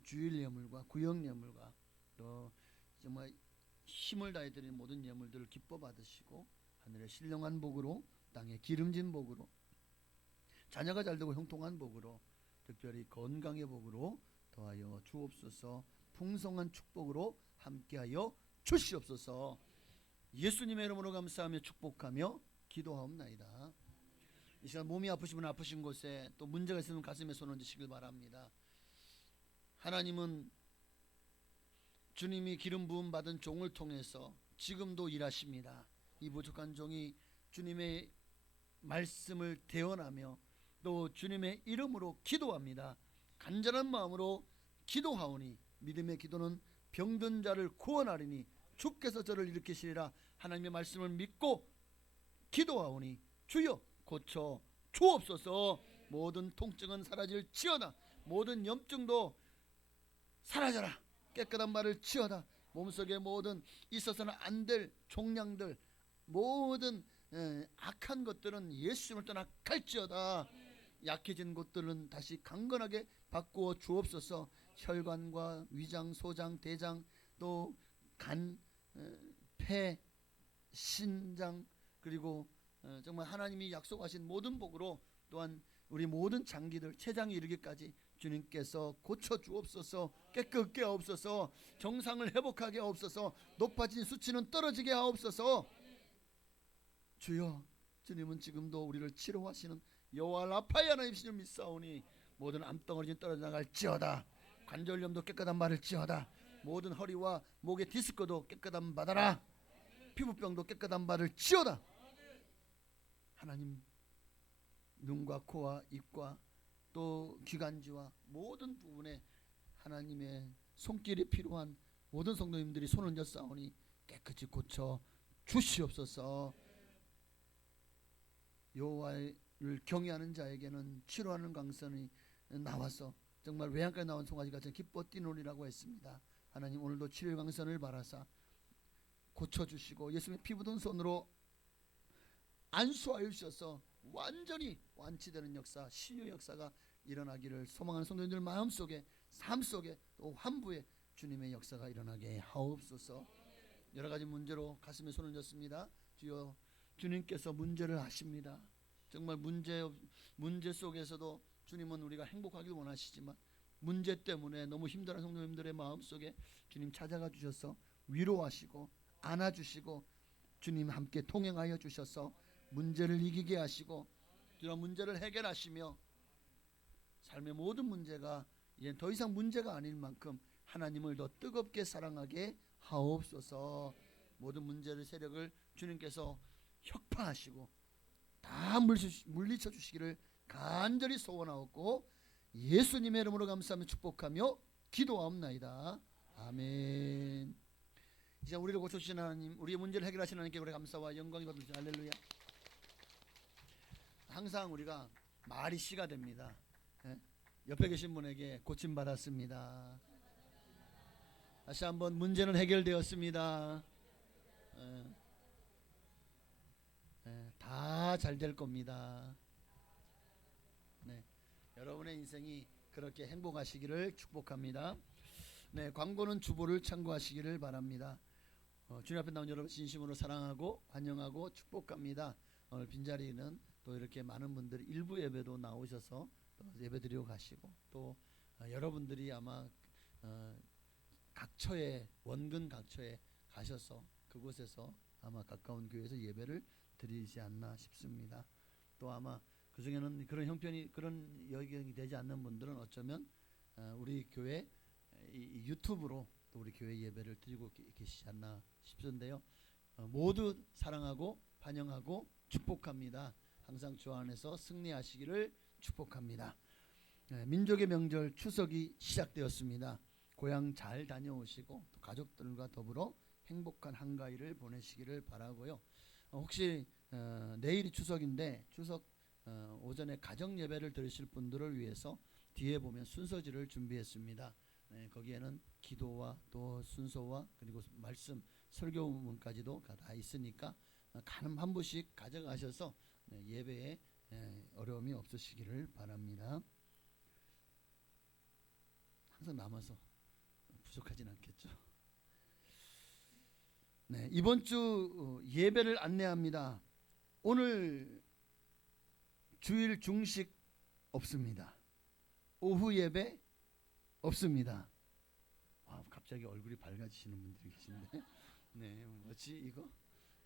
주일 예물과 구역 예물과 또 정말 힘을 다해 드리는 모든 예물들을 기뻐 받으시고 하늘의 신령한 복으로 땅에 기름진 복으로 자녀가 잘되고 형통한 복으로 특별히 건강의 복으로 더하여 주옵소서. 풍성한 축복으로 함께하여 주시옵소서. 예수님의 이름으로 감사하며 축복하며 기도하옵나이다. 이 시간 몸이 아프신 분 아프신 곳에 또 문제가 있으면 가슴에 손 얹으시길 바랍니다. 하나님은 주님이 기름 부음 받은 종을 통해서 지금도 일하십니다. 이 부족한 종이 주님의 말씀을 대언하며 또 주님의 이름으로 기도합니다. 간절한 마음으로 기도하오니 믿음의 기도는 병든 자를 구원하리니 주께서 저를 일으키시리라. 하나님의 말씀을 믿고 기도하오니 주여 고쳐 주옵소서. 모든 통증은 사라질지어다. 모든 염증도 사라져라. 깨끗한 말을 치어다. 몸속에 모든 있어서는 안 될 종양들, 모든 악한 것들은 예수님을 떠나 갈지어다. 약해진 곳들은 다시 강건하게 바꾸어 주옵소서. 혈관과 위장, 소장, 대장, 또 간, 폐, 신장, 그리고 정말 하나님이 약속하신 모든 복으로 또한 우리 모든 장기들 췌장에 이르기까지 주님께서 고쳐 주옵소서. 깨끗게 하옵소서. 정상을 회복하게 하옵소서. 높아진 수치는 떨어지게 하옵소서. 주여, 주님은 지금도 우리를 치료하시는 여호와 라파의 하나님이시를 믿사오니 모든 암덩어리는 떨어져 나갈지어다. 관절염도 깨끗한 바를지어다. 모든 허리와 목의 디스크도 깨끗한 바다라. 피부병도 깨끗한 바를지어다. 하나님, 눈과 코와 입과 또 기관지와 모든 부분에 하나님의 손길이 필요한 모든 성도님들이 손을 얹었사오니 깨끗이 고쳐 주시옵소서. 여호와를 경외하는 자에게는 치료하는 강선이 나와서 정말 외양간에 나온 송아지가 기뻐 뛰노리라고 했습니다. 하나님, 오늘도 치료의 강선을 바라사 고쳐주시고 예수님의 피 묻은 손으로 안수하여 주셔서 완전히 완치되는 역사, 치유 역사가 일어나기를 소망하는 성도님들 마음속에, 삶속에, 또 환부에 주님의 역사가 일어나게 하옵소서. 여러 가지 문제로 가슴에 손을 얹었습니다. 주여, 주님께서 문제를 아십니다. 정말 문제 속에서도 주님은 우리가 행복하길 원하시지만 문제 때문에 너무 힘들어하는 성도님들의 마음속에 주님 찾아가 주셔서 위로하시고 안아주시고 주님 함께 동행하여 주셔서 문제를 이기게 하시고 이런 문제를 해결하시며 삶의 모든 문제가 이제 더 이상 문제가 아닐 만큼 하나님을 더 뜨겁게 사랑하게 하옵소서. 모든 문제의 세력을 주님께서 혁파하시고 다 물리쳐 주시기를 간절히 소원하옵고 예수님의 이름으로 감사하며 축복하며 기도하옵나이다. 아멘. 이제 우리를 고쳐주신 하나님, 우리의 문제를 해결하시는 하나님께 우리 감사와 영광이 받으시오. 할렐루야. 항상 우리가 말이 씨가 됩니다. 옆에 계신 분에게 고침받았습니다. 다시 한번 문제는 해결되었습니다. 다 잘 될 겁니다. 네, 여러분의 인생이 그렇게 행복하시기를 축복합니다. 네, 광고는 주보를 참고하시기를 바랍니다. 주님 앞에 나온 여러분 진심으로 사랑하고 환영하고 축복합니다. 오늘 빈자리는 또 이렇게 많은 분들이 일부 예배도 나오셔서 또 예배드리고 가시고 또 여러분들이 아마 각처에 원근 각처에 가셔서 그곳에서 아마 가까운 교회에서 예배를 드리지 않나 싶습니다. 또 아마 그 중에는 그런 형편이 그런 여건이 되지 않는 분들은 어쩌면 우리 교회 이 유튜브로 또 우리 교회 예배를 드리고 계시지 않나 싶은데요. 모두 사랑하고 환영하고 축복합니다. 항상 주 안에서 승리하시기를 축복합니다. 민족의 명절 추석이 시작되었습니다. 고향 잘 다녀오시고 또 가족들과 더불어 행복한 한가위를 보내시기를 바라고요. 혹시 내일이 추석인데 추석 오전에 가정 예배를 들으실 분들을 위해서 뒤에 보면 순서지를 준비했습니다. 거기에는 기도와 또 순서와 그리고 말씀 설교문까지도 다 있으니까 한 분씩 가져가셔서 예배에 어려움이 없으시기를 바랍니다. 항상 남아서 부족하진 않겠죠. 네, 이번 주 예배를 안내합니다. 오늘 주일 중식 없습니다. 오후 예배 없습니다. 갑자기 얼굴이 밝아지시는 분들이 계신데, 네, 뭐지 이거?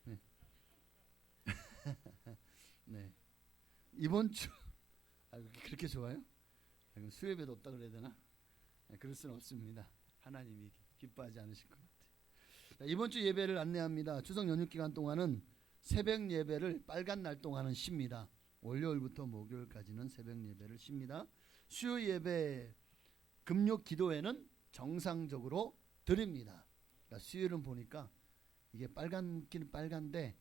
네, 네, 이번 주 그렇게 좋아요? 그럼 수예배도 없다 그래야 되나? 네, 그럴 수는 없습니다. 하나님이 기뻐하지 않으실 것 같아요. 자, 이번 주 예배를 안내합니다. 추석 연휴 기간 동안은 새벽 예배를 빨간 날 동안은 쉽니다. 월요일부터 목요일까지는 새벽 예배를 쉽니다. 수요 예배 금요 기도회는 정상적으로 드립니다. 그러니까 수요일은 보니까 이게 빨간긴 빨간데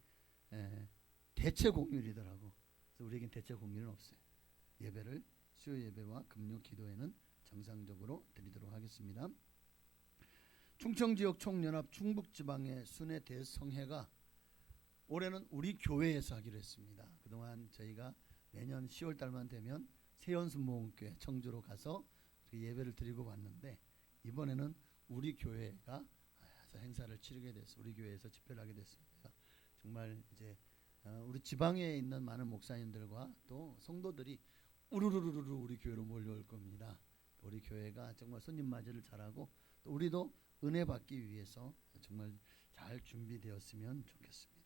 대체 공휴일이더라고. 그래서 우리에겐 대체 공휴일은 없어요. 예배를 수요 예배와 금요 기도회는 정상적으로 드리도록 하겠습니다. 충청지역 총연합 충북지방의 순회 대성회가 올해는 우리 교회에서 하기로 했습니다. 그동안 저희가 매년 10월 달만 되면 세연순모음교회 청주로 가서 예배를 드리고 왔는데 이번에는 우리 교회가 행사를 치르게 돼서 우리 교회에서 집회를 하게 됐습니다. 정말 이제 우리 지방에 있는 많은 목사님들과 또 성도들이 우르르르르 우리 교회로 몰려올 겁니다. 우리 교회가 정말 손님 맞이를 잘하고 또 우리도 은혜 받기 위해서 정말 잘 준비되었으면 좋겠습니다.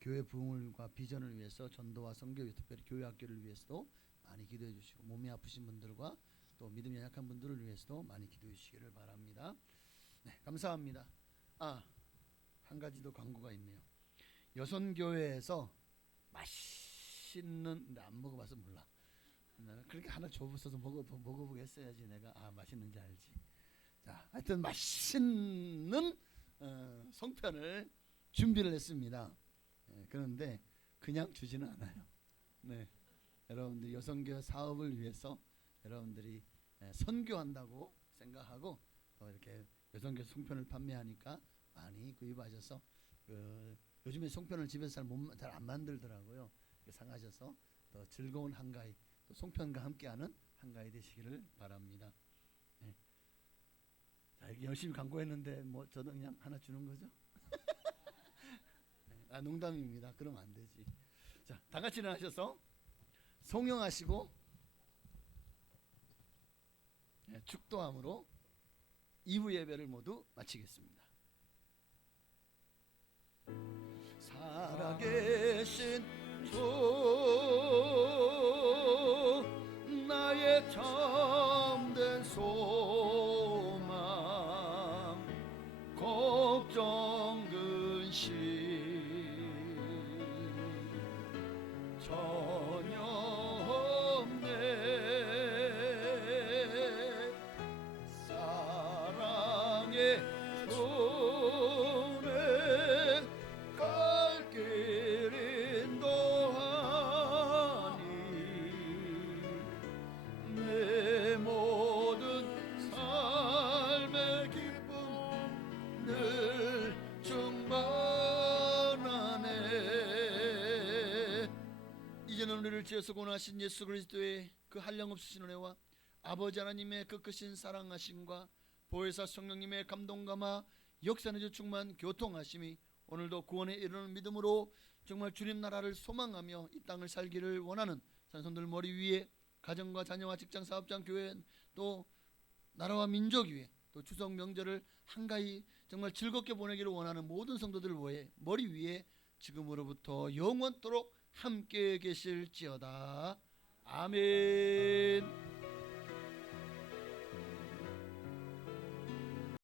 교회 부흥과 비전을 위해서 전도와 선교, 특별히 교회 학교를 위해서도 많이 기도해 주시고 몸이 아프신 분들과 또 믿음이 약한 분들을 위해서도 많이 기도해 주시기를 바랍니다. 네, 감사합니다. 한 가지 더 광고가 있네요. 여선교회에서 맛있는, 근데 안 먹어봐서 몰라. 그렇게 하나 줘서 먹어보겠어야지 내가 맛있는지 알지. 자, 하여튼 맛있는 송편을 준비를 했습니다. 그런데 그냥 주지는 않아요. 네, 여러분들 여선교회 사업을 위해서 여러분들이 선교한다고 생각하고 또 이렇게 여선교회 송편을 판매하니까 많이 구입하셔서 요즘에 송편을 집에서 잘 안 만들더라고요. 상하셔서 더 즐거운 한가위, 또 송편과 함께하는 한가위 되시기를 바랍니다. 네. 자, 이렇게 열심히 광고했는데 뭐 저도 그냥 하나 주는 거죠? 농담입니다. 그러면 안 되지. 자, 다 같이 일어나셔서 송영하시고 축도함으로 2부 예배를 모두 마치겠습니다. 살아계신 주 나의 참된 소망 걱정 근심 전혀 없네 사랑의 손에 갈 길 인도하니 내 모든 삶의 기쁨 늘 충만하네. 이제는 우리를 지어서 구원하신 예수 그리스도의 그 한량없으신 은혜와 아버지 하나님의 그 크신 사랑하심과 보혜사 성령님의 감동감화 역사는 충만 교통하심이 오늘도 구원에 이르는 믿음으로 정말 주님 나라를 소망하며 이 땅을 살기를 원하는 산성들 머리 위에 가정과 자녀와 직장 사업장 교회 또 나라와 민족 위에 또 추석 명절을 한가히 정말 즐겁게 보내기를 원하는 모든 성도들 머리 위에 지금으로부터 영원토록 함께 계실지어다. 아멘.